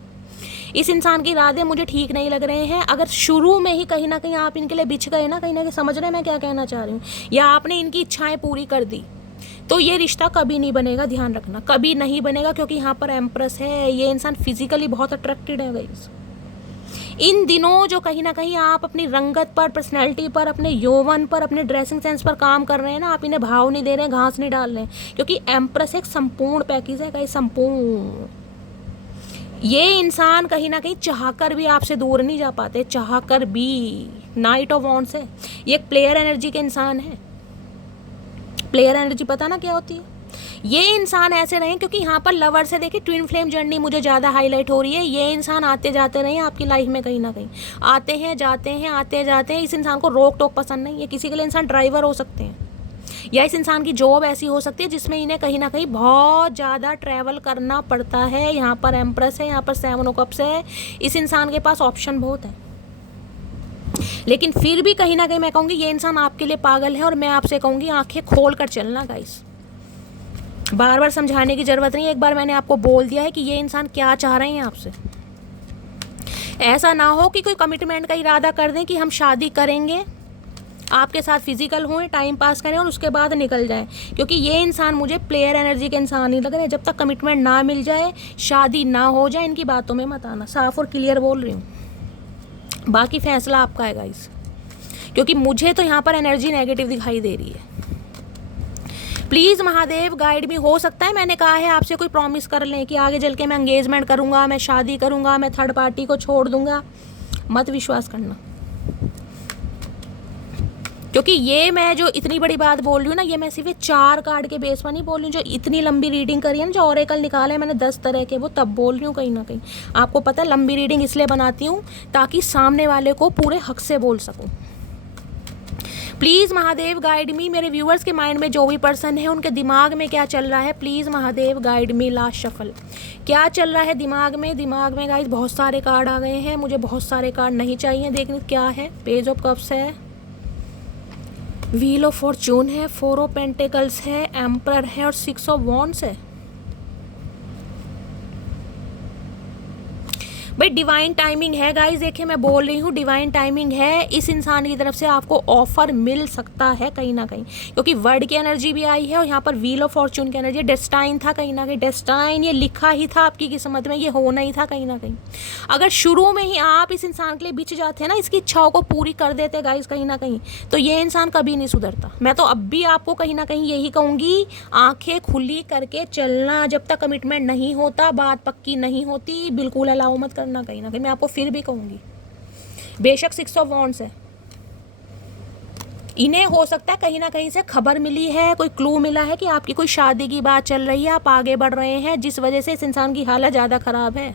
इस इंसान के इरादे मुझे ठीक नहीं लग रहे हैं। अगर शुरू में ही कहीं ना कहीं आप इनके लिए बिछ गए ना कहीं समझ रहे हैं मैं क्या कहना चाह रही हूँ, या आपने इनकी इच्छाएं पूरी कर दी, तो ये रिश्ता कभी नहीं बनेगा, ध्यान रखना कभी नहीं बनेगा, क्योंकि यहाँ पर एम्प्रेस है, ये इंसान फिजिकली बहुत अट्रैक्टेड है गाइस। इन दिनों जो कहीं ना कहीं आप अपनी रंगत पर, पर्सनैलिटी पर, अपने यौवन पर, अपने ड्रेसिंग सेंस पर काम कर रहे हैं ना, आप इन्हें भाव नहीं दे रहे हैं, घास नहीं डाल रहे हैं, क्योंकि एम्प्रेस एक संपूर्ण पैकेज है गाइस, संपूर्ण। ये इंसान कहीं ना कहीं चाहकर भी आपसे दूर नहीं जा पाते, चाहकर भी। नाइट ऑफ वॉन्ड्स है, ये एक प्लेयर एनर्जी के इंसान है। प्लेयर एनर्जी पता ना क्या होती है, ये इंसान ऐसे रहें, क्योंकि यहाँ पर लवर से देखिए ट्विन फ्लेम जर्नी मुझे ज़्यादा हाईलाइट हो रही है। ये इंसान आते जाते रहें आपकी लाइफ में, कहीं ना कहीं आते हैं जाते हैं आते जाते हैं। इस इंसान को रोक टोक पसंद नहीं है। किसी के लिए इंसान ड्राइवर हो सकते हैं, या इस इंसान की जॉब ऐसी हो सकती है जिसमें इन्हें कहीं ना कहीं बहुत ज़्यादा ट्रैवल करना पड़ता है। यहाँ पर एम्प्रेस है, यहाँ पर 7 ऑफ कप्स है। इस इंसान के पास ऑप्शन बहुत है, लेकिन फिर भी कहीं ना कहीं मैं कहूँगी ये इंसान आपके लिए पागल है। और मैं आपसे कहूँगी आंखें खोल कर चलना गाइस, बार बार समझाने की ज़रूरत नहीं है। एक बार मैंने आपको बोल दिया है कि ये इंसान क्या चाह रहे हैं आपसे। ऐसा ना हो कि कोई कमिटमेंट का इरादा कर दें कि हम शादी करेंगे, आपके साथ फिजिकल हों, टाइम पास करें और उसके बाद निकल जाएं, क्योंकि ये इंसान मुझे प्लेयर एनर्जी के इंसान नहीं लग रहे। जब तक कमिटमेंट ना मिल जाए, शादी ना हो जाए, इनकी बातों में मत आना। साफ और क्लियर बोल रही हूँ, बाकी फैसला आपका है गाइस, क्योंकि मुझे तो यहाँ पर एनर्जी नेगेटिव दिखाई दे रही है। प्लीज़ महादेव गाइड भी हो सकता है मैंने कहा है आपसे कोई प्रॉमिस कर लें कि आगे चल के मैं एंगेजमेंट करूँगा, मैं शादी करूँगा, मैं थर्ड पार्टी को छोड़ दूँगा। मत विश्वास करना, क्योंकि ये मैं जो इतनी बड़ी बात बोल रही हूँ ना, ये मैं सिर्फ 4 कार्ड के बेस पर नहीं बोल रही हूँ। जो इतनी लंबी रीडिंग करी है ना, जो ऑरेकल निकाले मैंने 10 तरह के, वो तब बोल रही हूँ। कहीं ना कहीं आपको पता है लंबी रीडिंग इसलिए बनाती हूँ ताकि सामने वाले को पूरे हक से बोल सकूँ। प्लीज़ महादेव गाइड मी, मेरे व्यूअर्स के माइंड में जो भी पर्सन है उनके दिमाग में क्या चल रहा है, please Mahadev guide me. Last shuffle क्या चल रहा है दिमाग में। दिमाग में गाइस बहुत सारे कार्ड आ गए हैं, मुझे बहुत सारे कार्ड नहीं चाहिए। देखने क्या है, पेज ऑफ कप्स है, व्हील ऑफ फॉर्चून है, 4 ऑफ पेंटिकल्स है, एम्परर है और 6 ऑफ वॉन्ड्स है। भाई डिवाइन टाइमिंग है गाइस, देखिए मैं बोल रही हूँ डिवाइन टाइमिंग है। इस इंसान की तरफ से आपको ऑफर मिल सकता है कहीं ना कहीं, क्योंकि वर्ड की एनर्जी भी आई है और यहाँ पर व्हील ऑफ फॉर्चून की एनर्जी। डेस्टाइन था कहीं ना कहीं, डेस्टाइन ये लिखा ही था आपकी किस्मत में, ये होना ही था कहीं ना कहीं। अगर शुरू में ही आप इस इंसान के लिए बिछ जाते हैं ना, इसकी इच्छाओं को पूरी कर देते गाइस कहीं ना कहीं, तो ये इंसान कभी नहीं सुधरता। मैं तो अब भी आपको कहीं ना कहीं यही कहूँगी, आंखें खुली करके चलना। जब तक कमिटमेंट नहीं होता, बात पक्की नहीं होती, बिल्कुल अलाउ मत करना कहीं ना कहीं। मैं आपको फिर भी कहूंगी, बेशक 6 ऑफ वॉन्ड्स है, इन्हें हो सकता है कहीं ना कहीं से खबर मिली है, कोई क्लू मिला है कि आपकी कोई शादी की बात चल रही है, आप आगे बढ़ रहे हैं, जिस वजह से इस इंसान की हालत ज़्यादा खराब है।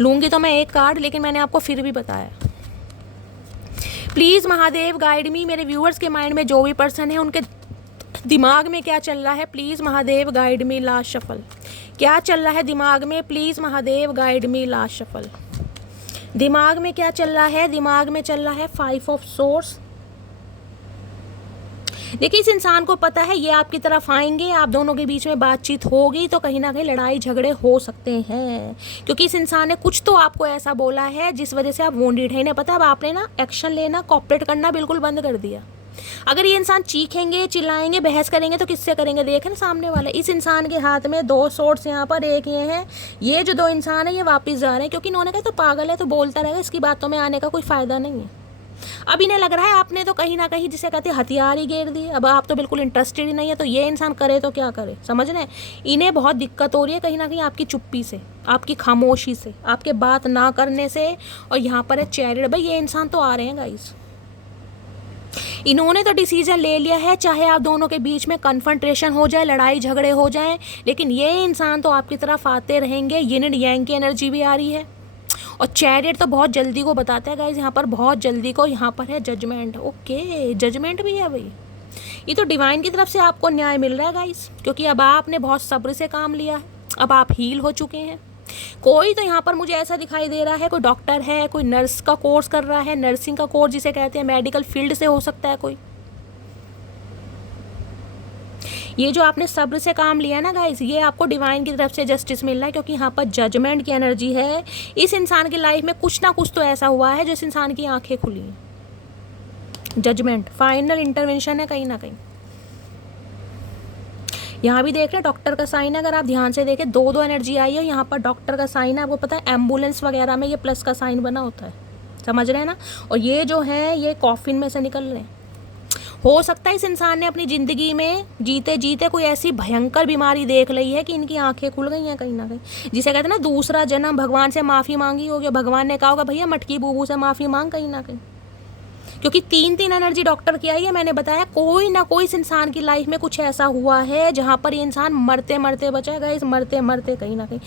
लूंगी तो मैं एक कार्ड, लेकिन मैंने आपको फिर भी बताया। प्लीज़ महादेव गाइड मी, मेरे व्यूअर्स के माइंड में जो भी पर्सन है उनके दिमाग में क्या चल रहा है, please Mahadev guide me. Last shuffle क्या चल रहा है दिमाग में, please Mahadev guide me. Last shuffle दिमाग में क्या चल रहा है, दिमाग में चल रहा है 5 ऑफ सोर्स। देखिए इस इंसान को पता है ये आपकी तरफ आएंगे, आप दोनों के बीच में बातचीत होगी, तो कहीं ना कहीं लड़ाई झगड़े हो सकते हैं, क्योंकि इस इंसान ने कुछ तो आपको ऐसा बोला है जिस वजह से आप वोंडेड है। इन्हें पता है अब आपने ना एक्शन लेना, कॉपरेट करना बिल्कुल बंद कर दिया। अगर ये इंसान चीखेंगे, चिल्लाएंगे, बहस करेंगे तो किससे करेंगे, देखें ना सामने वाले। इस इंसान के हाथ में 2 सोर्स यहाँ पर, एक ये है, ये जो 2 इंसान है ये वापस जा रहे हैं, क्योंकि इन्होंने कहा तो पागल है तो बोलता रहेगा, इसकी बातों में आने का कोई फ़ायदा नहीं है। अब इन्हें लग रहा है आपने तो कहीं ना कहीं जिसे कहते हैं हथियार ही घेर दिए, अब आप तो बिल्कुल इंटरेस्टेड ही नहीं है, तो ये इंसान करे तो क्या करे, समझ रहे हैं। इन्हें बहुत दिक्कत हो रही है कहीं ना कहीं आपकी चुप्पी से, आपकी खामोशी से, आपके बात ना करने से। और यहाँ पर है चैरिट, भाई ये इंसान तो आ रहे हैं गाइस, इन्होंने तो डिसीजन ले लिया है, चाहे आप दोनों के बीच में कन्फ्रंटेशन हो जाए, लड़ाई झगड़े हो जाएं, लेकिन ये इंसान तो आपकी तरफ आते रहेंगे। यिन एंड यांग की एनर्जी भी आ रही है, और चैरिट तो बहुत जल्दी को बताता है गाइज, यहाँ पर बहुत जल्दी को। यहाँ पर है जजमेंट, ओके जजमेंट भी है भाई, ये तो डिवाइन की तरफ से आपको न्याय मिल रहा है गाइज, क्योंकि अब आपने बहुत सब्र से काम लिया है, अब आप हील हो चुके हैं। कोई तो यहाँ पर मुझे ऐसा दिखाई दे रहा है, कोई डॉक्टर है, कोई नर्स का कोर्स कर रहा है, नर्सिंग का कोर्स जिसे कहते हैं, मेडिकल फील्ड से हो सकता है कोई। ये जो आपने सब्र से काम लिया ना गाइस, ये आपको डिवाइन की तरफ से जस्टिस मिल रहा है, क्योंकि यहाँ पर जजमेंट की एनर्जी है। इस इंसान की लाइफ में कुछ ना कुछ तो ऐसा हुआ है जो इस इंसान की आंखें खुली हैं। जजमेंट, फाइनल इंटरवेंशन है कहीं ना कहीं। यहाँ भी देख रहे हैं डॉक्टर का साइन है, अगर आप ध्यान से देखें 2 एनर्जी आई है, यहाँ पर डॉक्टर का साइन है। आपको पता है एम्बुलेंस वगैरह में ये प्लस का साइन बना होता है, समझ रहे हैं ना। और ये जो है ये कॉफिन में से निकल रहे हैं। हो सकता है इस इंसान ने अपनी ज़िंदगी में जीते जीते कोई ऐसी भयंकर बीमारी देख ली है कि इनकी आंखें खुल गई हैं कहीं ना कहीं, जिसे कहते हैं ना दूसरा जन्म। भगवान से माफ़ी मांगी होगी, भगवान ने कहा होगा भैया मटकी बूबू से माफ़ी मांग कहीं ना कहीं। क्योंकि 3 एनर्जी डॉक्टर की आई है। मैंने बताया कोई ना कोई इस इंसान की लाइफ में कुछ ऐसा हुआ है जहाँ पर ये इंसान मरते मरते बचा गया, इस मरते मरते कहीं ना कहीं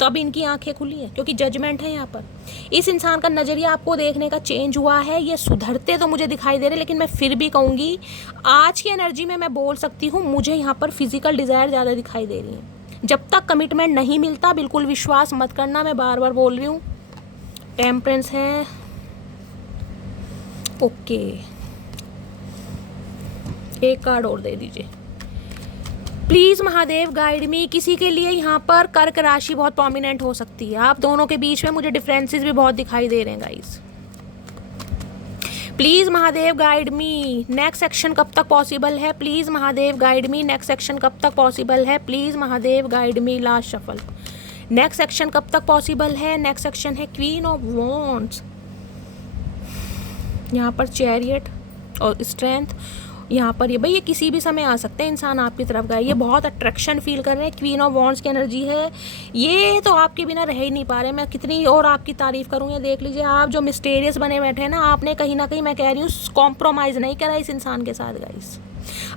तब इनकी आंखें खुली हैं, क्योंकि जजमेंट है यहाँ पर। इस इंसान का नज़रिया आपको देखने का चेंज हुआ है। ये सुधरते तो मुझे दिखाई दे रहे, लेकिन मैं फिर भी कहूँगी आज की एनर्जी में मैं बोल सकती हूँ मुझे यहाँ पर फिजिकल डिज़ायर ज़्यादा दिखाई दे रही है। जब तक कमिटमेंट नहीं मिलता बिल्कुल विश्वास मत करना, मैं बार बार बोल रही हूँ। टेम्परेंस है, ओके, एक कार्ड और दे दीजिए प्लीज़। महादेव गाइड मी। किसी के लिए यहाँ पर कर्क राशि बहुत प्रोमिनेंट हो सकती है। आप दोनों के बीच में मुझे डिफरेंसेस भी बहुत दिखाई दे रहे हैं guys. Please Mahadev guide me. Next section कब तक पॉसिबल है? Please Mahadev guide me. Next section कब तक पॉसिबल है? Please Mahadev guide me. Last shuffle. Next section कब तक पॉसिबल है? नेक्स्ट सेक्शन है क्वीन ऑफ वॉन्ड्स। यहाँ पर चैरियट और स्ट्रेंथ। यहाँ पर ये भाई ये किसी भी समय आ सकते हैं इंसान आपकी तरफ का। ये बहुत अट्रैक्शन फील कर रहे हैं। क्वीन ऑफ वॉन्ड्स की एनर्जी है। ये तो आपके बिना रह ही नहीं पा रहे। मैं कितनी और आपकी तारीफ करूँ, ये देख लीजिए। आप जो मिस्टीरियस बने बैठे हैं ना, आपने कहीं ना कहीं मैं कह रही हूँ कॉम्प्रोमाइज़ नहीं करा इस इंसान के साथ गाइस।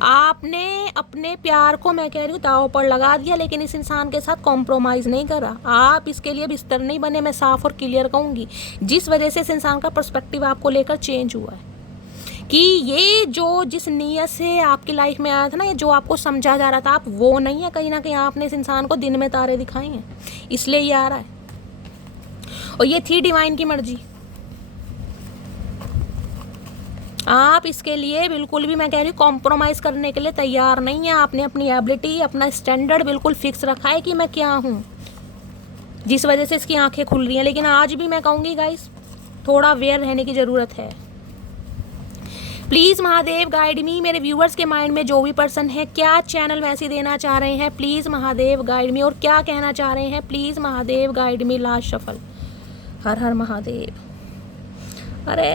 आपने अपने प्यार को मैं कह रही हूँ दांव पर लगा दिया, लेकिन इस इंसान के साथ कॉम्प्रोमाइज़ नहीं करा। आप इसके लिए बिस्तर नहीं बने, मैं साफ और क्लियर कहूँगी। जिस वजह से इस इंसान का पर्सपेक्टिव आपको लेकर चेंज हुआ है कि ये जो जिस नीयत से आपकी लाइफ में आया था ना, ये जो आपको समझा जा रहा था, आप वो नहीं है। कहीं ना कहीं आपने इस इंसान को दिन में तारे दिखाए हैं, इसलिए ये आ रहा है। और ये थी डिवाइन की मर्जी। आप इसके लिए बिल्कुल भी मैं कह रही हूँ कॉम्प्रोमाइज़ करने के लिए तैयार नहीं है। आपने अपनी एबिलिटी, अपना स्टैंडर्ड बिल्कुल फिक्स रखा है कि मैं क्या हूँ, जिस वजह से इसकी आंखें खुल रही हैं। लेकिन आज भी मैं कहूँगी गाइस, थोड़ा अवेयर रहने की ज़रूरत है। प्लीज़ महादेव गाइड मी। मेरे व्यूअर्स के माइंड में जो भी पर्सन है, क्या चैनल मैसेज देना चाह रहे हैं, प्लीज़ महादेव गाइड मी। और क्या कहना चाह रहे हैं, please Mahadev guide me. Last shuffle. हर हर महादेव। अरे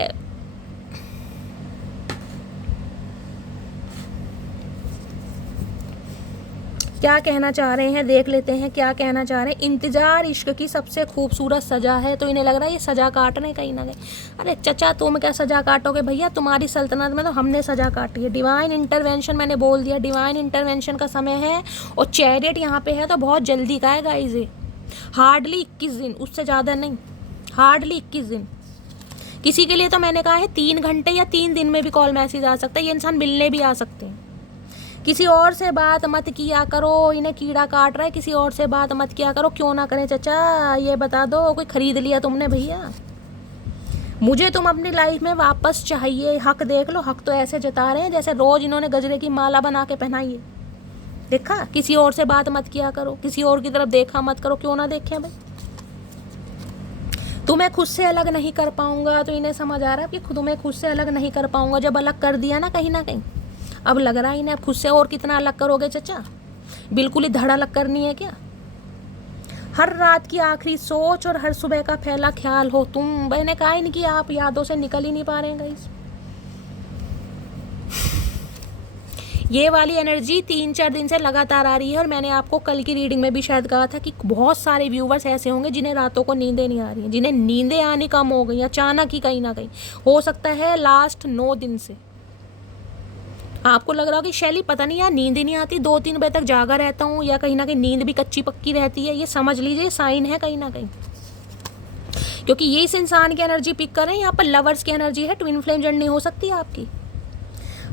क्या कहना चाह रहे हैं, देख लेते हैं क्या कहना चाह रहे हैं। इंतजार इश्क की सबसे खूबसूरत सजा है। तो इन्हें लग रहा है ये सजा काट रहे हैं कहीं ना कहीं। अरे चचा तुम क्या सजा काटोगे भैया, तुम्हारी सल्तनत में तो हमने सजा काटी है। डिवाइन इंटरवेंशन मैंने बोल दिया, डिवाइन इंटरवेंशन का समय है। और चैरियट यहाँ पे है तो बहुत जल्दी का है गाइस। ये हार्डली 21 दिन, उससे ज़्यादा नहीं, हार्डली 21 दिन। किसी के लिए तो मैंने कहा है 3 घंटे या 3 दिन में भी कॉल मैसेज आ सकता है। ये इंसान मिलने भी आ सकते हैं। किसी और से बात मत किया करो, इन्हें कीड़ा काट रहा है। किसी और से बात मत किया करो। क्यों ना करें चचा, ये बता दो, कोई खरीद लिया तुमने भैया? मुझे तुम अपनी लाइफ में वापस चाहिए। हक देख लो, हक तो ऐसे जता रहे हैं जैसे रोज इन्होंने गजरे की माला बना के पहनाई है। देखा, किसी और से बात मत किया करो, किसी और की तरफ देखा मत करो। क्यों ना देखें भाई? तुम्हें खुद से अलग नहीं कर पाऊंगा, तो इन्हें समझ आ रहा है कि तुम्हें खुद से अलग नहीं कर पाऊंगा। जब अलग कर दिया ना कहीं अब लग रहा है इन्हें खुद से और कितना अलग करोगे चचा? बिल्कुल ही धड़ अलग करनी है क्या? हर रात की आखिरी सोच और हर सुबह का फैला ख्याल हो तुम। मैंने कहा इनकी आप यादों से निकल ही नहीं पा रहे हैं गाइस। ये वाली एनर्जी 3-4 दिन से लगातार आ रही है। और मैंने आपको कल की रीडिंग में भी शायद कहा था कि बहुत सारे व्यूवर्स ऐसे होंगे जिन्हें रातों को नींदें नहीं आ रही हैं, जिन्हें नींदें आनी कम हो गई अचानक ही कहीं ना कहीं। हो सकता है लास्ट 9 दिन से आपको लग रहा हो कि शैली पता नहीं यार नींद ही नहीं आती, 2-3 बजे तक जागा रहता हूँ, या कहीं ना कहीं नींद भी कच्ची पक्की रहती है। ये समझ लीजिए साइन है कहीं ना कहीं, क्योंकि ये इस इंसान की एनर्जी पिक कर रहे हैं। यहाँ पर लवर्स की एनर्जी है। ट्विन फ्लेम जर्नी हो सकती है आपकी।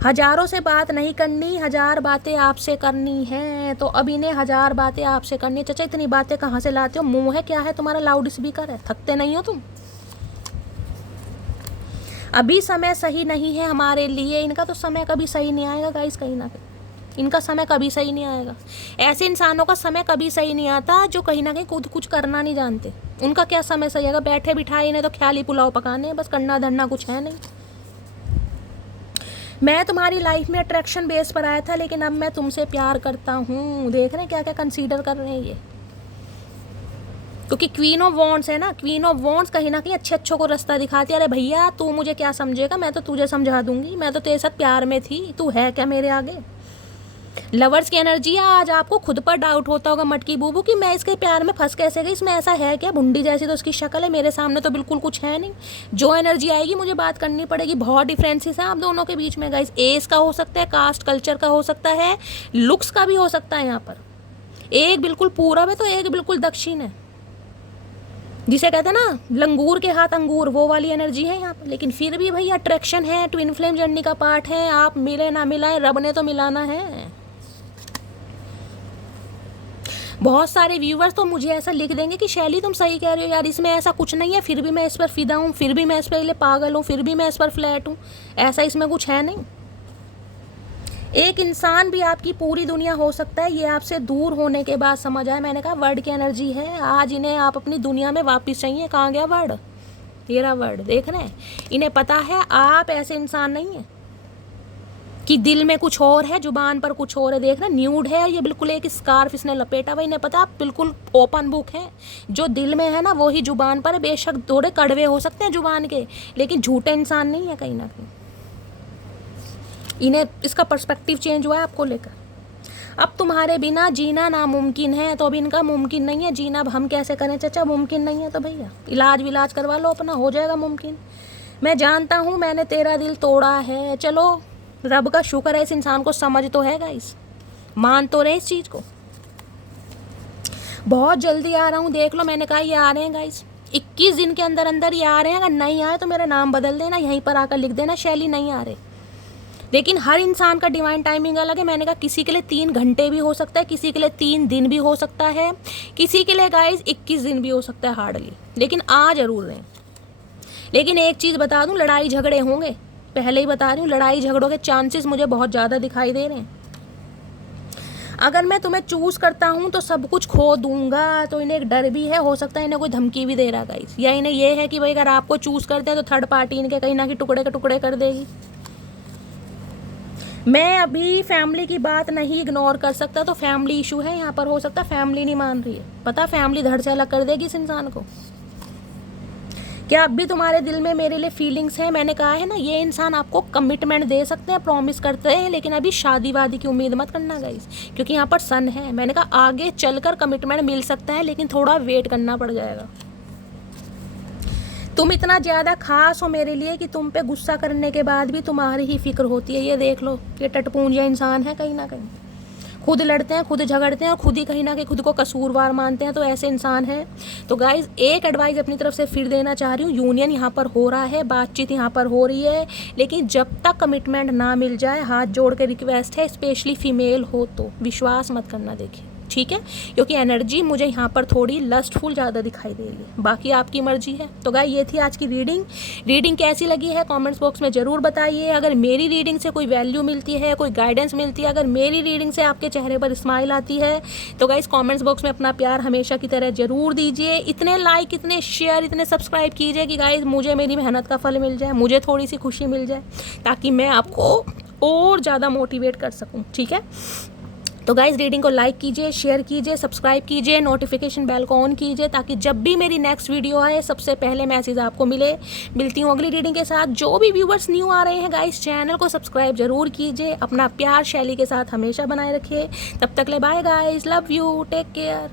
हजारों से बात नहीं करनी, 1000 बातें आपसे करनी है। तो अब इन्हें 1000 बातें आपसे करनी है। चचा इतनी बातें कहाँ से लाते हो? मुंह है क्या है तुम्हारा? लाउड स्पीकर है? थकते नहीं हो तुम? अभी समय सही नहीं है हमारे लिए। इनका तो समय कभी सही नहीं आएगा गाइस, कहीं ना कहीं इनका समय कभी सही नहीं आएगा। ऐसे इंसानों का समय कभी सही नहीं आता जो कहीं ना कहीं खुद कुछ करना नहीं जानते। उनका क्या समय सही आएगा? बैठे बिठाए इन्हें तो ख्याली पुलाव पकाने हैं बस, करना धरना कुछ है नहीं। मैं तुम्हारी लाइफ में अट्रैक्शन बेस पर आया था, लेकिन अब मैं तुमसे प्यार करता हूँ। देख रहे हैं क्या क्या कंसीडर कर रहे हैं ये, क्योंकि क्वीन ऑफ वॉन्ड्स है ना। क्वीन ऑफ वॉन्ड्स कहीं ना कहीं अच्छों को रास्ता दिखाती है। अरे भैया तू मुझे क्या समझेगा, मैं तो तुझे समझा दूंगी। मैं तो तेरे साथ प्यार में थी, तू है क्या मेरे आगे? लवर्स की एनर्जी है। आज आपको खुद पर डाउट होता होगा मटकी बूबू कि मैं इसके प्यार में फंस कैसे गई, इसमें ऐसा है क्या, भुंडी जैसी तो उसकी शक्ल है, मेरे सामने तो बिल्कुल कुछ है नहीं। जो एनर्जी आएगी मुझे बात करनी पड़ेगी। बहुत डिफरेंसेस हैं आप दोनों के बीच में गाइस। एज का हो सकता है, कास्ट कल्चर का हो सकता है, लुक्स का भी हो सकता है। यहाँ पर एक बिल्कुल पूरब है तो एक बिल्कुल दक्षिण है, जिसे कहते हैं ना लंगूर के हाथ अंगूर, वो वाली एनर्जी है यहाँ पर। लेकिन फिर भी भाई अट्रैक्शन है, ट्विन फ्लेम जर्नी का पार्ट है। आप मिले ना मिलाए, रब ने तो मिलाना है। बहुत सारे व्यूवर्स तो मुझे ऐसा लिख देंगे कि शैली तुम सही कह रही हो यार, इसमें ऐसा कुछ नहीं है, फिर भी मैं इस पर फिदा हूँ, फिर भी मैं इस पर पागल हूँ, फिर भी मैं इस पर फ्लैट हूँ। ऐसा इसमें कुछ है नहीं। एक इंसान भी आपकी पूरी दुनिया हो सकता है, ये आपसे दूर होने के बाद समझ आया। मैंने कहा वर्ड की एनर्जी है, आज इन्हें आप अपनी दुनिया में वापस चाहिए। कहाँ गया वर्ड, ये रहा वर्ड, देख रहे हैं। इन्हें पता है आप ऐसे इंसान नहीं है कि दिल में कुछ और है, जुबान पर कुछ और है। देख रहे न्यूड है, ये बिल्कुल एक स्कार्फ इसने लपेटा हुआ। इन्हें पता आप बिल्कुल ओपन बुक है। जो दिल में है ना वही जुबान पर है। बेशक थोड़े कड़वे हो सकते हैं जुबान के, लेकिन झूठे इंसान नहीं है कहीं ना कहीं। इन्हें इसका पर्सपेक्टिव चेंज हुआ है आपको लेकर। अब तुम्हारे बिना जीना नामुमकिन है, तो अब इनका मुमकिन नहीं है जीना। अब हम कैसे करें चाचा, मुमकिन नहीं है तो भैया इलाज विलाज करवा लो अपना, हो जाएगा मुमकिन। मैं जानता हूँ मैंने तेरा दिल तोड़ा है, चलो रब का शुक्र है इस इंसान को समझ तो है गाइस, मान तो रहे इस चीज़ को। बहुत जल्दी आ रहा हूँ, देख लो। मैंने कहा ये आ रहे हैं गाइस, 21 दिन के अंदर अंदर ये आ रहे हैं। अगर नहीं आए तो मेरा नाम बदल देना, यहीं पर आकर लिख देना शैली नहीं आ रहे। लेकिन हर इंसान का डिवाइन टाइमिंग अलग है। मैंने कहा किसी के लिए 3 घंटे भी हो सकता है, किसी के लिए 3 दिन भी हो सकता है, किसी के लिए गाइस 21 दिन भी हो सकता है हार्डली, लेकिन आ जरूर रहे हैं। लेकिन एक चीज़ बता दूं, लड़ाई झगड़े होंगे, पहले ही बता रही हूँ। लड़ाई झगड़ों के चांसेस मुझे बहुत ज़्यादा दिखाई दे रहे हैं। अगर मैं तुम्हें चूज़ करता हूँ तो सब कुछ खो दूंगा, तो इन्हें एक डर भी है, हो सकता है इन्हें कोई धमकी भी दे रहा गाइस, या इन्हें ये है कि भाई अगर आपको चूज़ करते हैं तो थर्ड पार्टी इनके कहीं ना कहीं टुकड़े के टुकड़े कर देगी। मैं अभी फैमिली की बात नहीं इग्नोर कर सकता, तो फैमिली इशू है यहाँ पर। हो सकता है फैमिली नहीं मान रही है, पता फैमिली धड़ से अलग कर देगी इस इंसान को। क्या अब भी तुम्हारे दिल में मेरे लिए फीलिंग्स हैं? मैंने कहा है ना ये इंसान आपको कमिटमेंट दे सकते हैं, प्रॉमिस करते हैं, लेकिन अभी शादी वादी की उम्मीद मत करना गाइस, क्योंकि यहाँ पर सन है। मैंने कहा आगे चलकर कमिटमेंट मिल सकता है, लेकिन थोड़ा वेट करना पड़ जाएगा। तुम इतना ज़्यादा खास हो मेरे लिए कि तुम पे गुस्सा करने के बाद भी तुम्हारी ही फिक्र होती है। ये देख लो, ये टटपूंजिया इंसान है कहीं ना कहीं, खुद लड़ते हैं, खुद झगड़ते हैं और खुद ही कहीं ना कहीं खुद को कसूरवार मानते हैं, तो ऐसे इंसान हैं। तो गाइज एक एडवाइस अपनी तरफ से फिर देना चाह रही हूँ, यूनियन यहाँ पर हो रहा है, बातचीत यहाँ पर हो रही है, लेकिन जब तक कमिटमेंट ना मिल जाए, हाथ जोड़ के रिक्वेस्ट है, स्पेशली फीमेल हो तो विश्वास मत करना, देखिए ठीक है, क्योंकि एनर्जी मुझे यहाँ पर थोड़ी लस्टफुल ज़्यादा दिखाई दे रही है। बाकी आपकी मर्जी है। तो गाइस ये थी आज की रीडिंग कैसी लगी है कमेंट्स बॉक्स में ज़रूर बताइए। अगर मेरी रीडिंग से कोई वैल्यू मिलती है, कोई गाइडेंस मिलती है, अगर मेरी रीडिंग से आपके चेहरे पर स्माइल आती है, तो गाइस कमेंट्स बॉक्स में अपना प्यार हमेशा की तरह ज़रूर दीजिए। इतने लाइक, इतने शेयर, इतने सब्सक्राइब कीजिए कि गाइस मुझे मेरी मेहनत का फल मिल जाए, मुझे थोड़ी सी खुशी मिल जाए, ताकि मैं आपको और ज़्यादा मोटिवेट कर सकूँ, ठीक है। तो गाइस रीडिंग को लाइक कीजिए, शेयर कीजिए, सब्सक्राइब कीजिए, नोटिफिकेशन बेल को ऑन कीजिए, ताकि जब भी मेरी नेक्स्ट वीडियो आए सबसे पहले मैसेज आपको मिले। मिलती हूँ अगली रीडिंग के साथ। जो भी व्यूवर्स न्यू आ रहे हैं गाइस, चैनल को सब्सक्राइब जरूर कीजिए। अपना प्यार शैली के साथ हमेशा बनाए रखिए। तब तक ले bye guys, love you, take care.